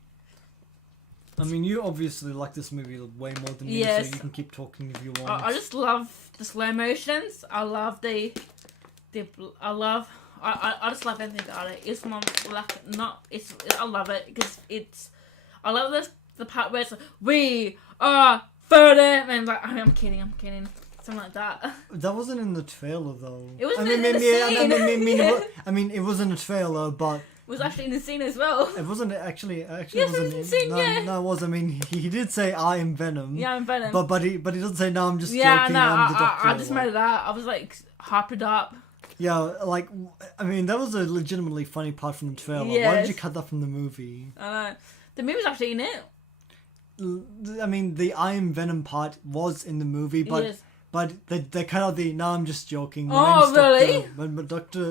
I mean, you obviously like this movie way more than me, Yes. so you can keep talking if you want. I just love the slow motions. I love I just love everything about it. It's not like I love it because I love the part where it's like, we are Venom and like I'm kidding. Something like that. That wasn't in the trailer though. It wasn't in the scene. I mean, it was in the trailer, but It was actually in the scene as well. it wasn't actually. Yes, it it was in the scene, yeah. No, it was. I mean, he did say I am Venom. Yeah, I'm Venom. But he doesn't say no. I'm just yeah, joking. no, I'm the Doctor. I just made it up. I was like hyped up. Yeah, like, I mean, that was a legitimately funny part from the trailer. Why Yes. did you cut that from the movie? I know. The movie's actually in it. I mean, the I am Venom part was in the movie, but Yes. but they cut out the, no, I'm just joking. Oh, really?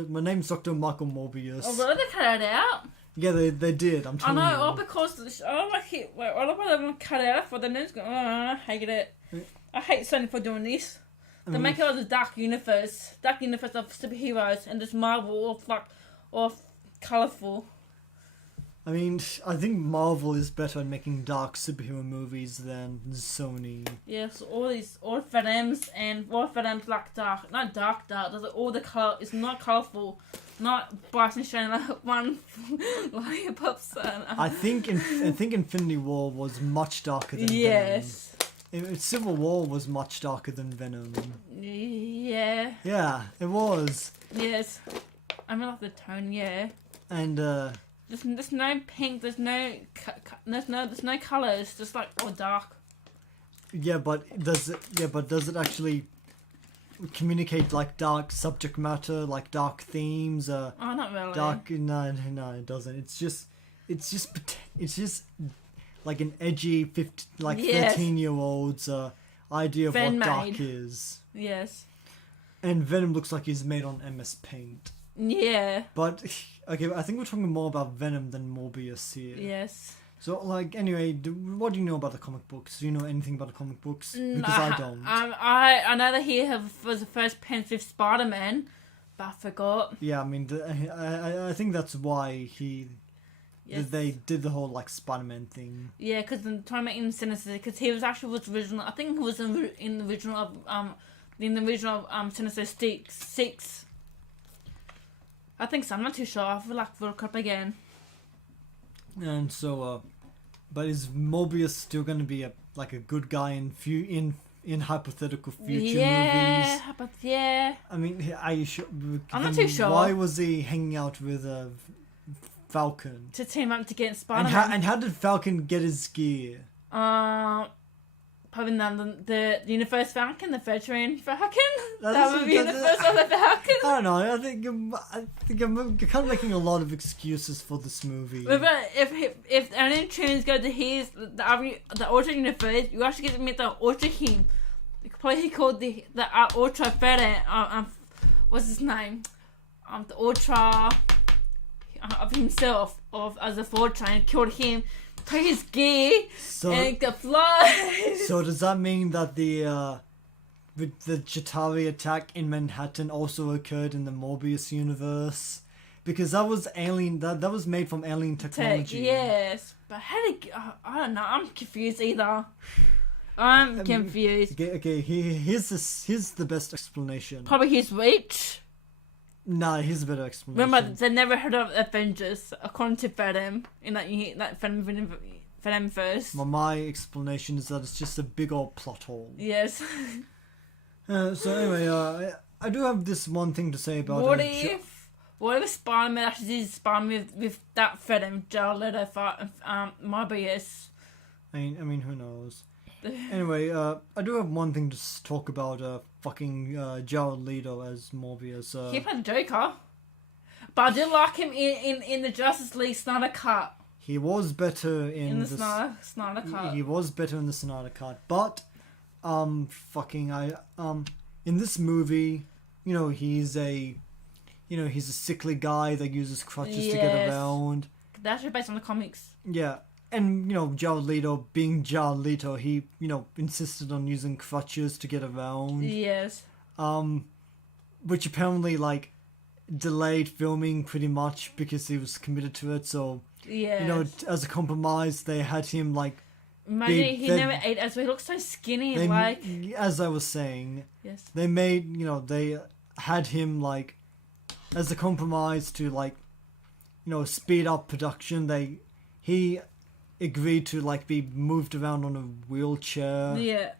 My name's Dr. Michael Morbius. Oh, really? They cut it out? Yeah, they did, I'm I telling know, you. all because I like it. Wait, I love how they cut it out for the news. I hate it. I hate Sony for doing this. They make it all the dark universe of superheroes, and this Marvel all colourful. I mean, I think Marvel is better at making dark superhero movies than Sony. Yes, all Venoms like dark, not dark. There's all the colour. It's not colourful, not bright and shiny like one lollipops. I think Infinity War was much darker than Yes. Venom. Civil War was much darker than Venom. Yeah. Yeah, it was. Yes. I mean, like the tone. Yeah. And There's no pink. There's no colour. It's just like all dark. but does it actually communicate like dark subject matter, like dark themes? Oh, not really. Dark? No, it doesn't. It's just like an edgy 13-year-old's idea of Fan what dark made. is. Yes. And Venom looks like he's made on MS Paint. Yeah. But okay, I think we're talking more about Venom than Morbius here. Yes. So, like, anyway, what do you know about the comic books? Do you know anything about the comic books? Because I don't. I know that he was the first pensive Spider-Man, but I forgot. Yeah, I mean, I think that's why Yes. they did the whole like Spider-Man thing. Yeah, because the trying to make him Sinister, because he was original. I think he was in the original of Sinister Six. I think so. I'm not too sure. I feel like we'll look up again. And so, but is Morbius still going to be a good guy in in hypothetical future Yeah, movies. but yeah. I mean, are you sure? I'm not too sure. Why was he hanging out with Falcon? To team up to get And Spider-Man. how did Falcon get his gear? Probably the Universe Falcon, the veteran Falcon. That That would be the first of the Falcon. I don't know. I think I'm kind of making a lot of excuses for this movie. But if any tunes go to his the Ultra Universe, you actually get to meet the Ultra him. Probably he called the Ultra Fede. What's his name? The Ultra of himself as a Ultra and killed him. Took his gear and the fly. So does that mean that the Chitauri attack in Manhattan also occurred in the Morbius universe? Because that was alien. That was made from alien technology. Yes, but how did I don't know. I'm confused either. I'm confused. Okay. Here's the best explanation. Probably his reach. Nah, here's a better explanation. Remember, they never heard of Avengers according to Venom in that Venom verse. Well, my explanation is that it's just a big old plot hole. Yes. So anyway, I do have this one thing to say about. What if Spider-Man actually did Spider-Man with that Venom, Jared Leto, Morbius? I mean, who knows? Anyway, I do have one thing to talk about. Fucking Jared Leto as Morbius. He played Joker, but I did like him in the Justice League Snyder cut. He was better in the Snyder cut. He was better in the Snyder cut, but in this movie, he's a sickly guy that uses crutches to get around. That's based on the comics. Yeah. And, Jared Leto, being Jared Leto, he, insisted on using crutches to get around. Yes. Which apparently, delayed filming pretty much because he was committed to it. So, as a compromise, they had him, Imagine he never ate as well. He looks so skinny, As I was saying. Yes. They made, they had him, as a compromise to, speed up production. He agreed to be moved around on a wheelchair. Yeah.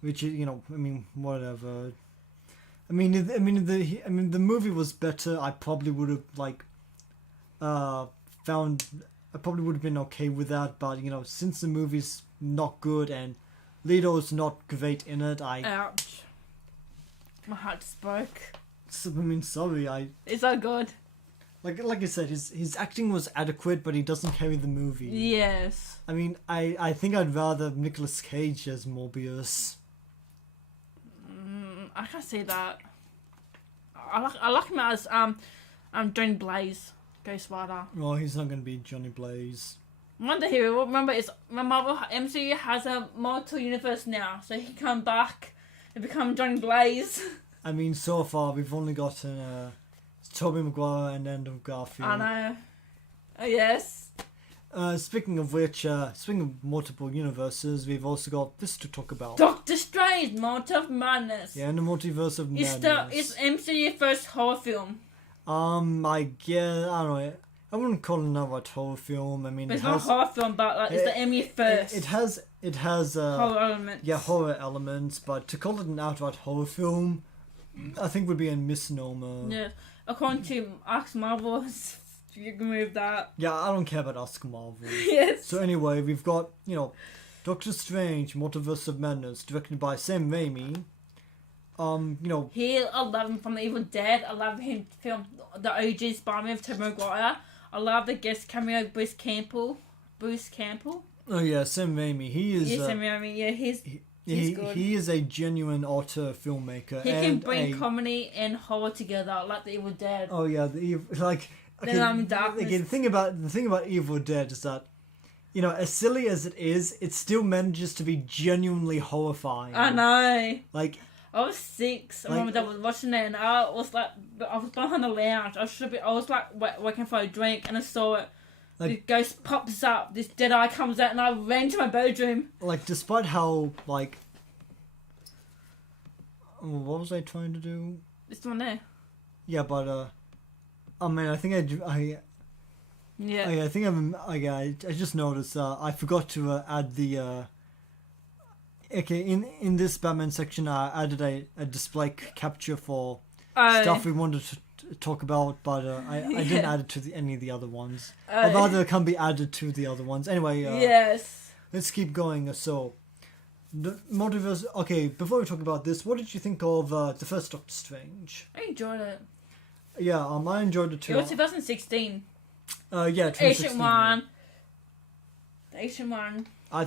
Which is, whatever. The movie was better. I probably would have I probably would have been okay with that, but since the movie's not good and Leto's not great in it, ouch. My heart just broke. Sorry, It's all good. Like I said, his acting was adequate, but he doesn't carry the movie. Yes. I think I'd rather Nicolas Cage as Morbius. I can't say that. I like him as Johnny Blaze, Ghost Rider. Well, he's not gonna be Johnny Blaze. Wonder Hero. Remember, Marvel MCU has a multiple universe now, so he can come back and become Johnny Blaze. So far we've only gotten Tobey Maguire and Andrew Garfield. I know. Oh, yes. Speaking of which, speaking of multiple universes, we've also got this to talk about. Doctor Strange, Multiverse of Madness. Yeah, in the Multiverse of Madness. It's MCU's first horror film. I guess, I don't know. I wouldn't call it an outright horror film. But it's not a horror film, but it's the MCU first. It has horror elements. Yeah, horror elements, but to call it an outright horror film, I think would be a misnomer. Yeah. According to Ask Marvel, you can move that. Yeah, I don't care about Ask Marvel. Yes. So anyway, we've got, Doctor Strange, Multiverse of Madness, directed by Sam Raimi. I love him from The Evil Dead. I love him film the OG Spider-Man with Tobey Maguire. I love the guest cameo Bruce Campbell. Oh yeah, Sam Raimi. He is. Sam Raimi. Yeah, he's good. He is a genuine auteur filmmaker. He can bring comedy and horror together, like The Evil Dead. Oh yeah, darkness. Again, the thing about Evil Dead is that, as silly as it is, it still manages to be genuinely horrifying. I know. I was 6. I remember I was watching it, and I was behind the lounge. I was waiting for a drink, and I saw it. The ghost pops up. This dead eye comes out, and I ran to my bedroom. Despite how what was I trying to do? This one there. Yeah, but I think Yeah. I think I just noticed I forgot to add the okay, in this Batman section, I added a display capture for stuff we wanted to talk about, but I didn't add it to any of the other ones. Or rather, it can be added to the other ones. Anyway, yes. Let's keep going. So, the multiverse. Okay, before we talk about this, what did you think of the first Doctor Strange? I enjoyed it. Yeah, I enjoyed it too. It was 2016. Yeah, 2016. Asian one. I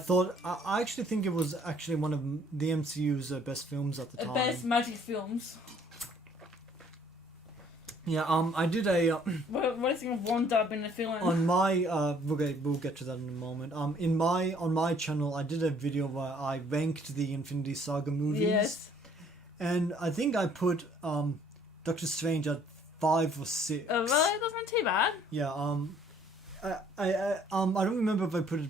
actually think it was actually one of the MCU's best films at the time. Best magic films. Yeah, I did a What do you think of Wanda being a villain? on my we'll get to that in a moment. On my channel, I did a video where I ranked the Infinity Saga movies. Yes. And I think I put Doctor Strange at 5 or 6. Really? That wasn't too bad. Yeah. I don't remember if I put it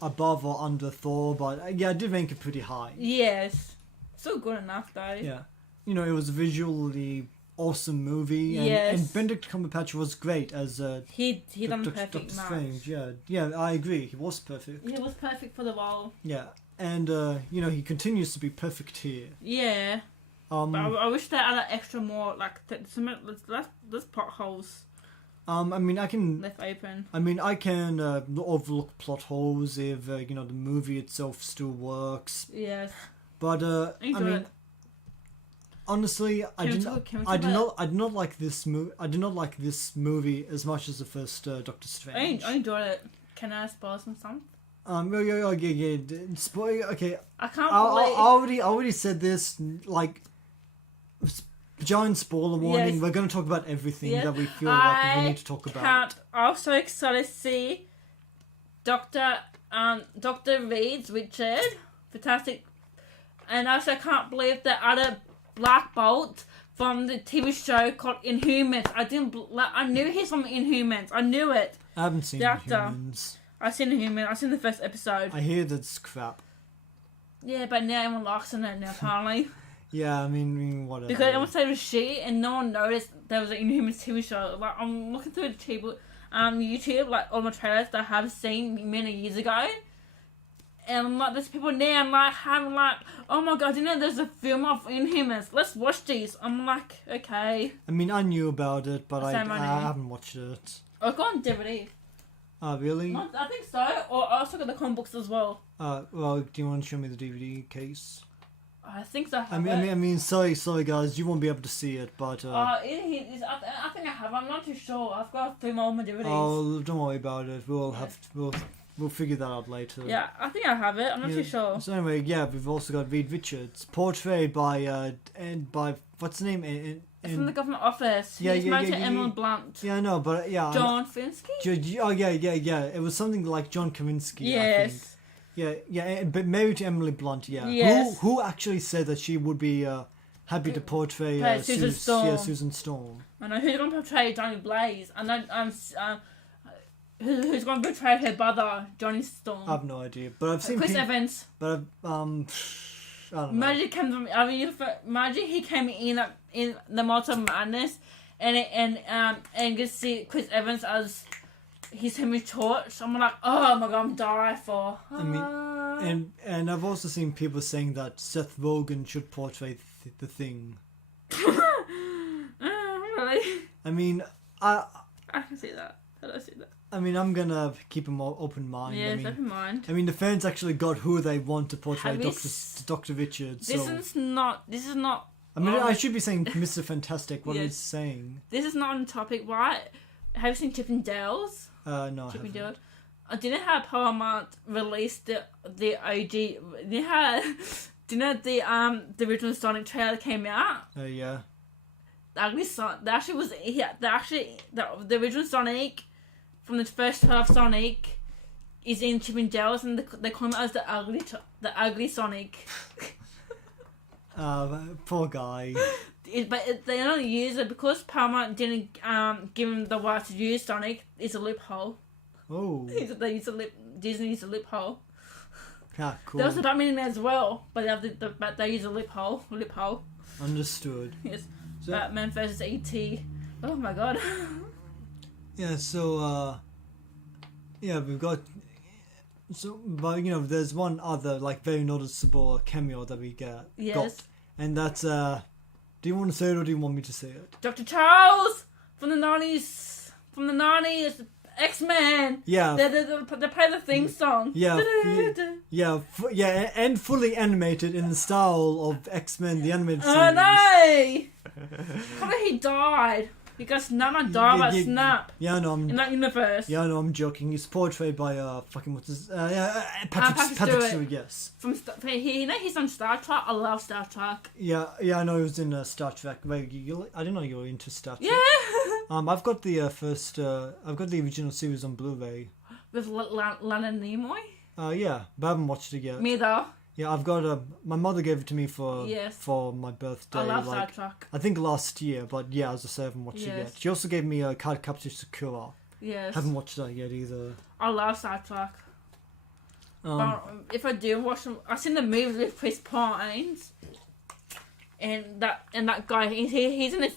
above or under Thor, but yeah, I did rank it pretty high. Yes. Still good enough though. Yeah. You know, it was a visually awesome movie, and, Yes. and Benedict Cumberbatch was great as He done Doctor perfect match. Strange. Yeah, I agree. He was perfect. He was perfect for the role. Yeah, and you know, he continues to be perfect here. Yeah. But I wish they added extra more, like, there's potholes I mean, I can overlook plot holes if you know, the movie itself still works. Yes. But I mean, honestly, I did not like this movie as much as the first Doctor Strange. I enjoyed it. Can I spoil some stuff? Yeah. Spoil. Okay. I can't believe. I already said this. Like, giant spoiler warning. Yes. We're going to talk about everything that we feel like we need to talk about. I'm so excited to see Dr. Reed's Richard. Fantastic. And also, I can't believe the other Black Bolt from the TV show called Inhumans. I knew he's from Inhumans. I knew it. I haven't seen Humans. I've seen Inhumans. I've seen the first episode. I hear that's crap. Yeah, but now everyone likes it now, apparently. Yeah, I mean, whatever. Because everyone said it was shit, and no one noticed there was an Inhumans TV show. Like, I'm looking through the YouTube, like, all my trailers that I have seen many years ago. And I'm like, there's people there, I'm like, oh my god, you know there's a film of Inhumans, let's watch these. I'm like, okay. I mean, I knew about it, but I haven't watched it. I got on DVD. Oh, really? I think so, or I also got the comic books as well. Well, do you want to show me the DVD case? I think so. I mean, sorry guys, you won't be able to see it, but I think I have. I'm not too sure. I've got 3 more of my DVDs. Oh, don't worry about it. We'll figure that out later. Yeah, I think I have it. I'm not too sure. So anyway, yeah, we've also got Reed Richards, portrayed by what's the name? From the government office. He's married to Emily Blunt. Yeah, I know, but yeah. John Finsky? Oh yeah. It was something like John Kaminski. Yes. I think. Yeah, but married to Emily Blunt. Yeah. Yes. Who actually said that she would be happy to portray Susan Storm. Yeah, Susan Storm. I know who's going to portray Johnny Blaze. I know who's going to portray her brother, Johnny Storm. I have no idea, but I've seen Chris Evans. But I don't know. Imagine he came in the Multi Madness, and you see Chris Evans as his Henry Torch. I'm like, oh my god, I'm dying for. I mean, and I've also seen people saying that Seth Rogen should portray the Thing. Really? I mean, I can see that. I don't see that. I mean, I'm gonna keep an open mind. Yes, open mind. I mean, the fans actually got who they want to portray Dr. Richards. This is not. I mean, I should be saying Mr. Fantastic. What he's saying. This is not on topic, right? Have you seen Chippendales? No. Chippendales. Do you know how Paramount released the OG? Do you know the original Sonic trailer came out? Yeah. The original Sonic from the first 12 Sonic is in Chippendales, and they call him as the ugly Sonic. Poor guy. But they don't use it because Paramount didn't give him the right to use Sonic. It's a loophole. Oh. Disney used a loophole. Ah, cool. There was a Batman in there as well, but they use a loophole. Understood. Yes. So, Batman versus E.T. Oh my god. Yeah, so, we've got... So, but there's one other like very noticeable cameo that we got, and that's Do you want to say it or do you want me to say it? Dr. Charles from the 90s, X-Men. Yeah. They play the theme song. Yeah. And fully animated in the style of X-Men, the animated series. Oh no! How did he died? Because Nana died by Snap. Yeah, no, in that universe. Yeah, no, I'm joking. He's portrayed by Patrick Stewart. Yes. He's on Star Trek. I love Star Trek. Yeah, I know he was in Star Trek. I didn't know you were into Star Trek. Yeah. I've got the I've got the original series on Blu-ray. With Leonard Nimoy. Yeah, but I haven't watched it yet. Me though. Yeah, I've got my mother gave it to me for my birthday. I love Star Trek. I think last year, but yeah, as I say, I haven't watched it yet. She also gave me a Card Capture Sakura. Yes. Haven't watched that yet either. I love Star Trek. But if I do watch them, I've seen the movies with Chris Pines. And that guy, he's in the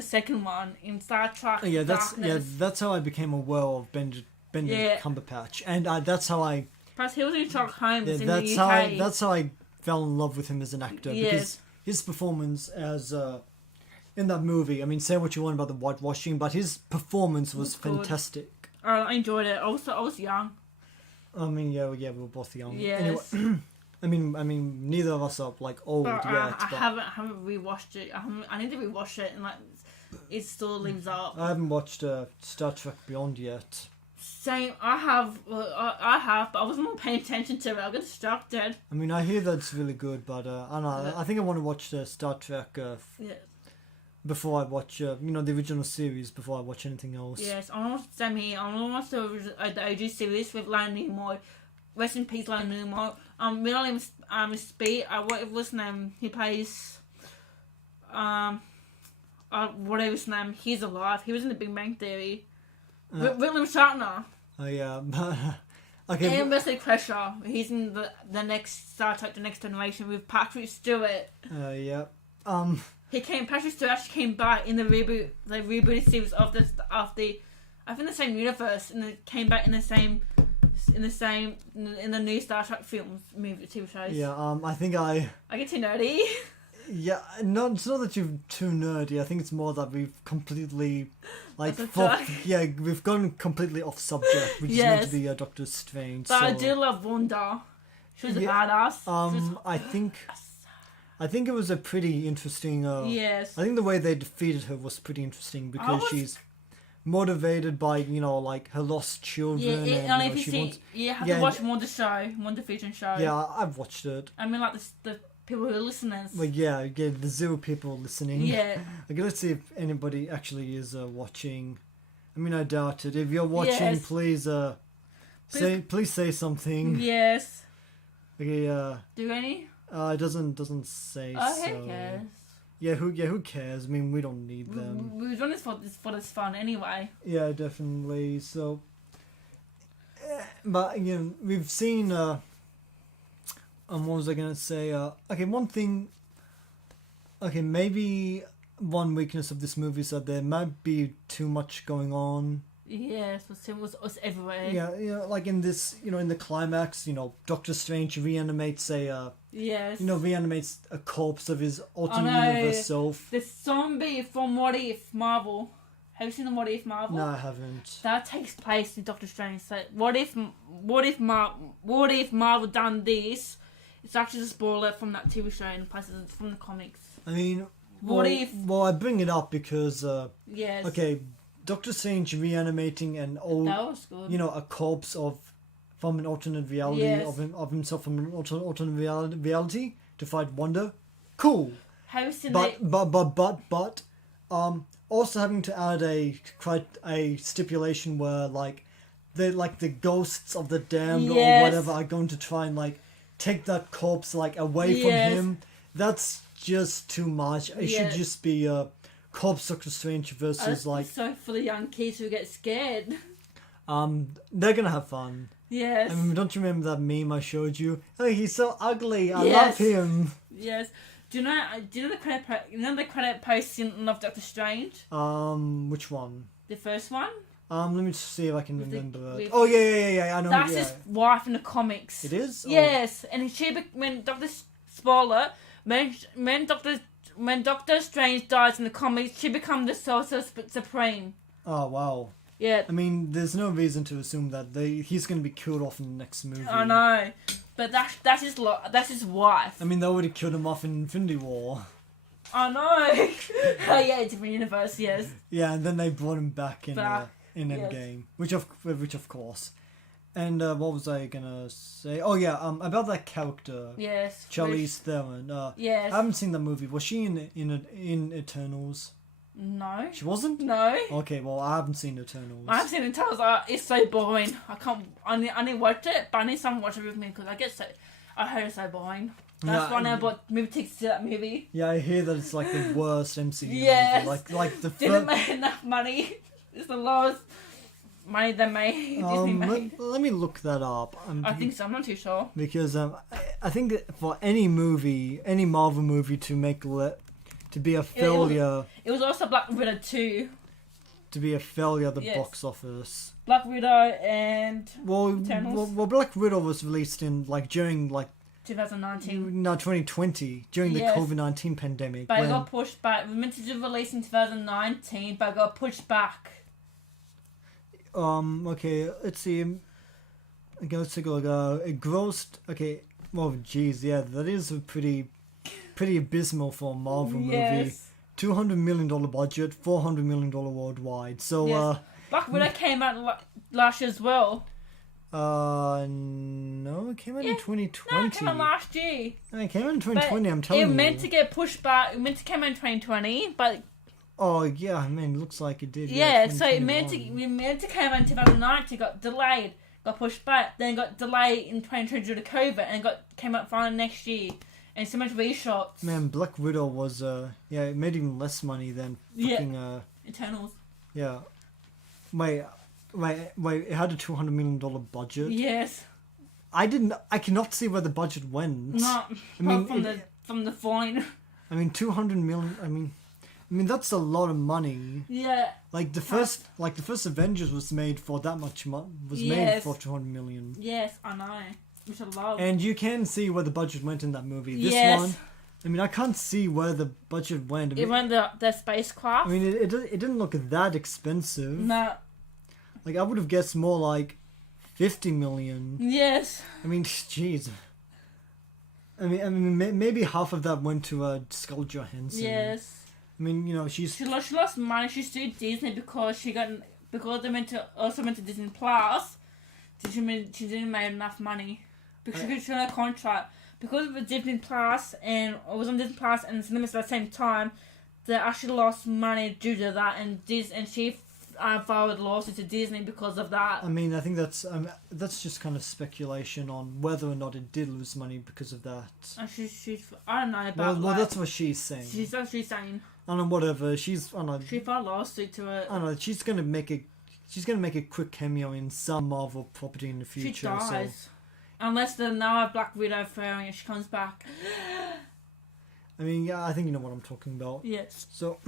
second one in Star Trek. Yeah, that's how I became aware of Benedict Cumberbatch, and that's how I. Plus, he was in Sherlock Holmes in the UK. That's how I fell in love with him as an actor because his performance as in that movie. I mean, say what you want about the whitewashing, but his performance was fantastic. I enjoyed it. Also, I was young. I mean, yeah, we were both young. Yes. Anyway, I mean, neither of us are like old yet. I haven't rewatched it. I need to rewatch it, and like, it still lives up. I haven't watched Star Trek Beyond yet. Same. I have, but I wasn't more paying attention to it. I got distracted. I mean, I hear that's really good, but I don't know. I think I want to watch the Star Trek before I watch, the original series before I watch anything else. Yes, I want to watch the OG series with Leonard Nimoy. Rest in peace, Leonard Nimoy. Middle name is Speed. What was his name? He plays, whatever his name. He's alive. He was in The Big Bang Theory. William Shatner. Oh yeah, okay. And Wesley Crusher. He's in the next Star Trek: The Next Generation with Patrick Stewart. Yeah. Patrick Stewart actually came back in the rebooted series of the I think the same universe, and it came back in the new Star Trek films, TV shows. Yeah. I think I get too nerdy. Yeah, it's not that you're too nerdy. I think it's more that we've completely, we've gone completely off subject, which is meant to be Doctor Strange. But I do love Wanda. She was a badass. I think it was a pretty interesting. Yes. I think the way they defeated her was pretty interesting because she's motivated by her lost children. Yeah, you have to watch Wanda Vision show. Yeah, I've watched it. I mean, like the people who are listeners. Well, yeah, the 0 people listening. Yeah. Okay, let's see if anybody actually is watching. I mean, I doubt it. If you're watching, please say something. Yes. Okay. Do any? It doesn't say. Oh, who cares? Yeah, who cares? I mean, we don't need them. We're doing this for this fun anyway. Yeah, definitely. So, but we've seen. What was I gonna say? Okay, one thing. Okay, maybe one weakness of this movie is that there might be too much going on. Yes, it was everywhere. Yeah, like in this, in the climax, Doctor Strange reanimates reanimates a corpse of his alternate universe self. The zombie from What If Marvel. Have you seen the What If Marvel? No, I haven't. That takes place in Doctor Strange. So what if Marvel done this? It's actually a spoiler from that TV show and places from the comics. I mean, if? Well, I bring it up because yes. Okay, Doctor Strange reanimating an old, that was good. A corpse from an alternate reality of himself from an alternate reality to fight Wanda. Cool. Have you seen But also having to add a stipulation where the ghosts of the damned or whatever are going to try and take that corpse away from him. That's just too much. It should just be corpse Doctor Strange versus so for the young kids who get scared. They're gonna have fun. Yes. I mean, don't you remember that meme I showed you? Oh, he's so ugly. I love him. Yes. Do you know the credit post in Love Doctor Strange? Which one? The first one. Let me just see if I can With the- remember. with- Oh yeah. I know. That's yeah. his wife in the comics. It is. Oh. Yes, and when Doctor Spoiler, when Doctor Strange dies in the comics, she becomes the Sorcerer Supreme. Oh wow. Yeah, I mean, there's no reason to assume that he's going to be killed off in the next movie. I know, but that's his wife. I mean, they already killed him off in Infinity War. I know. Oh yeah, different universe. Yes. Yeah, and then they brought him back in Back, yes. Endgame, which of course. And what was I gonna say? Oh yeah, about that character, Yes. Charlize Theron. Yes. I haven't seen that movie. Was she in Eternals? No. She wasn't. No. Okay, well I haven't seen Eternals. I haven't seen it. It's so boring. I can't. I need to watch it, but I need someone to watch it with me because I heard it's so boring. That's why I bought movie tickets to that movie. Yeah, I hear that it's like the worst MCU Yes. movie. Like the Didn't make enough money. It's the lowest money they made. Disney made. let me look that up. I think so. I'm not too sure. Because I think that for any Marvel movie to be a failure, It was also Black Widow 2. to be a failure at the Yes. box office. Black Widow and Well, Eternals. Black Widow was released in during 2019. 2020 during the Yes. COVID-19 pandemic. But it when- got pushed back. We were meant to do release in 2019, but it got pushed back. Okay, let's see. Let's take a look. It grossed. Okay, well, geez, yeah, that is a pretty abysmal for a Marvel movie. Yes. $200 million budget, $400 million worldwide. So, Yes. Black Widow came out last year as well. no, it came out in 2020. No, it came out last year. No, it came out in But 2020. I'm telling you. it meant to get pushed back. It meant to come out in 2020, but Oh yeah, I mean, it looks like it did. yeah, so it meant 2021. to come out in 2019. Got delayed, got pushed back, then got delayed in 2020 due to COVID, and came out finally next year. And so much reshots. Man, Black Widow was it made even less money than fucking Eternals. yeah. Wait, it had a $200 million budget. Yes. I cannot see where the budget went. No. I mean, from the fine. I mean, 200 million. I mean that's a lot of money. Yeah. Like the first Avengers was made for that much made for 200 million. Yes, I know. Which I love. And you can see where the budget went in that movie. This Yes. one, I mean, I can't see where the budget went. I mean, It went the spacecraft. I mean, it didn't look that expensive. No. Like I would have guessed more like 50 million. Yes. I mean, jeez. I mean, maybe half of that went to Scarlett Johansson. Yes. I mean, you know, she's. She lost money. She sued Disney because they went to Disney Plus. She didn't make enough money because she had a contract because it was Disney Plus and it was on Disney Plus and cinemas at the same time. They actually lost money due to that, and she filed a lawsuit to Disney because of that. I mean, I think that's just kind of speculation on whether or not it did lose money because of that. And she's I don't know about. Well, that's what she's saying. She's actually saying. I don't know, whatever. I don't know. She filed a lawsuit to it. I don't know. She's gonna make a quick cameo in some Marvel property in the future. She dies. Unless the now Black Widow variant she comes back. I mean, yeah, I think you know what I'm talking about. Yes. So.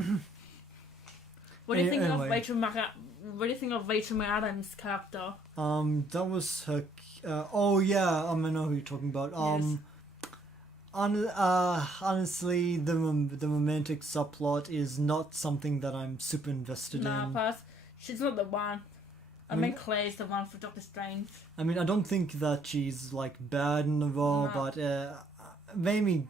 What do you think Anyway. of Rachel McAdams' character? That was her. Oh yeah, I know who you're talking about. Honestly, the romantic subplot is not something that I'm super invested in. Plus, she's not the one. I mean, Claire's the one for Doctor Strange. I mean, I don't think that she's like bad in the role, No. but Amy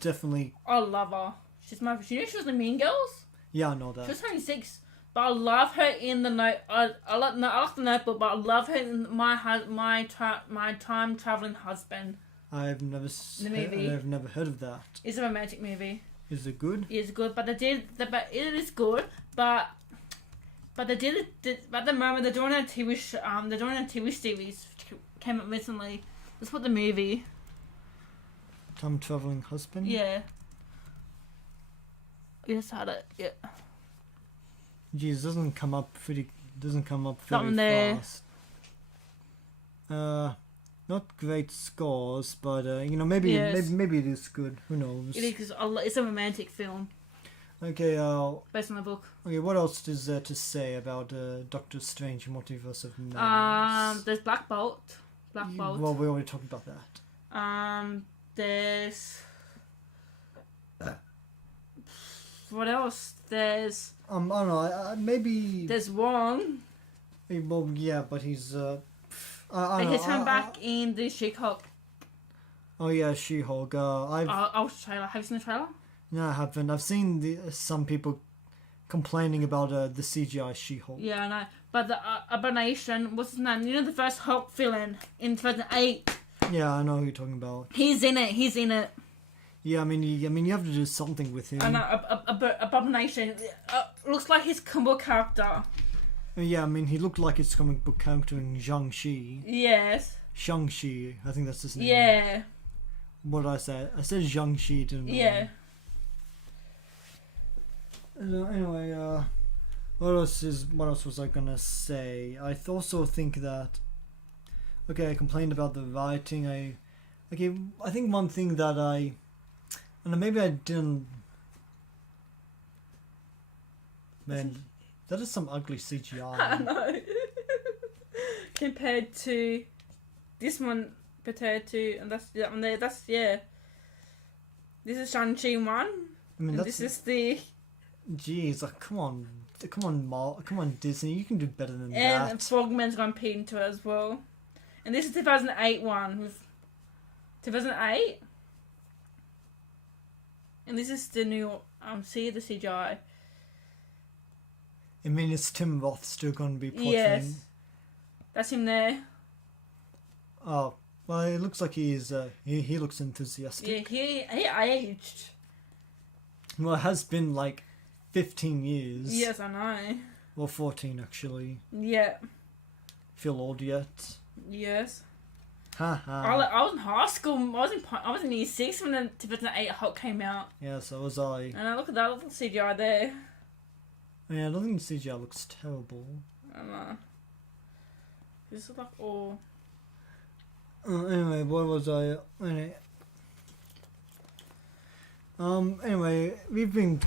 definitely. I love her. She's my. She knew she was the Mean Girls. Yeah, I know that. She was 26, but I love her in the note. I like the Notebook, but I love her in my time traveling husband. I've never movie. I've never heard of that. It's a romantic movie. Is it good? It's good, but it is good, but at the moment they're doing a TV series which came out recently. Let's put the movie. Time traveling husband. Yeah. Yes, I had it. Yeah. Geez, doesn't come up very Something there. fast. Not great scores, but maybe Yes. maybe it is good. Who knows? It is because it's a romantic film. Okay, based on the book. okay, what else is there to say about Doctor Strange Multiverse of Madness? There's Black Bolt. Well, we already talked about that. There's what else? There's I don't know. Maybe. there's Wong. Well, yeah, but he's I Like don't he's know. coming back in the She-Hulk. Oh yeah, She-Hulk. I've Trailer. Have you seen the trailer? no, I haven't. I've seen some people complaining about the CGI She-Hulk. Yeah, I know. But the Abomination, what's his name? You know the first Hulk villain in 2008. Yeah, I know who you're talking about. He's in it. Yeah, I mean, you have to do something with him. I know. Abomination looks like his combo character. Yeah, I mean, he looked like his comic book character in Shang-Chi. Yes. Shang-Chi, I think that's his name. Yeah. What did I say? I said Shang-Chi, didn't I? Yeah. Anyway, what else was I gonna say? I also think that. Okay, I complained about the writing. I think one thing that and maybe I didn't. Man, that is some ugly CGI. I know. Compared to this one, and that's that one there. That's yeah. This is Shang-Chi 1. I mean, And this is the Jeez, like, come on, come on, Disney, you can do better than and that. Frogman's gonna compete into it as well. And this is 2008 one with 2008. And this is the new see the CGI. I mean, is Tim Roth still going to be portraying? Yes. That's him there. Oh, well, it looks like he looks enthusiastic. Yeah, he aged. Well, it has been like 15 years. Yes, I know. Well, 14 actually. Yeah. Feel old yet? Yes. Haha. I was in high school. I was in year 6 when the 2008 Hulk came out. Yeah, so was I. And look at that little CGI there. Yeah, I don't think the CGI looks terrible. I don't know. This is like all. Anyway, what was I? Anyway, we've been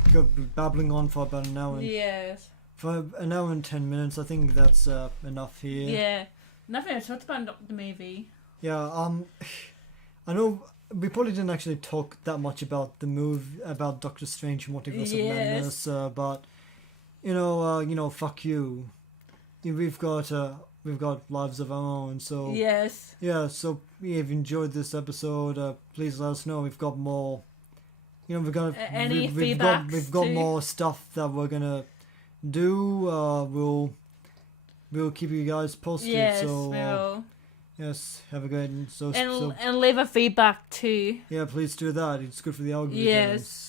babbling on for about an hour. Yes. For an hour and 10 minutes, I think that's enough here. Yeah. Nothing I talked about the movie. Yeah. I know we probably didn't actually talk that much about the about Doctor Strange Multiverse of Madness, but you know, fuck you. We've got lives of our own, so yes. Yeah, so if you've enjoyed this episode, please let us know. We've got more. You know, we've got more stuff that we're gonna do. We'll keep you guys posted. Yes, so we will. yes, have a great and leave a feedback too. Yeah, please do that. It's good for the algorithm. Yes.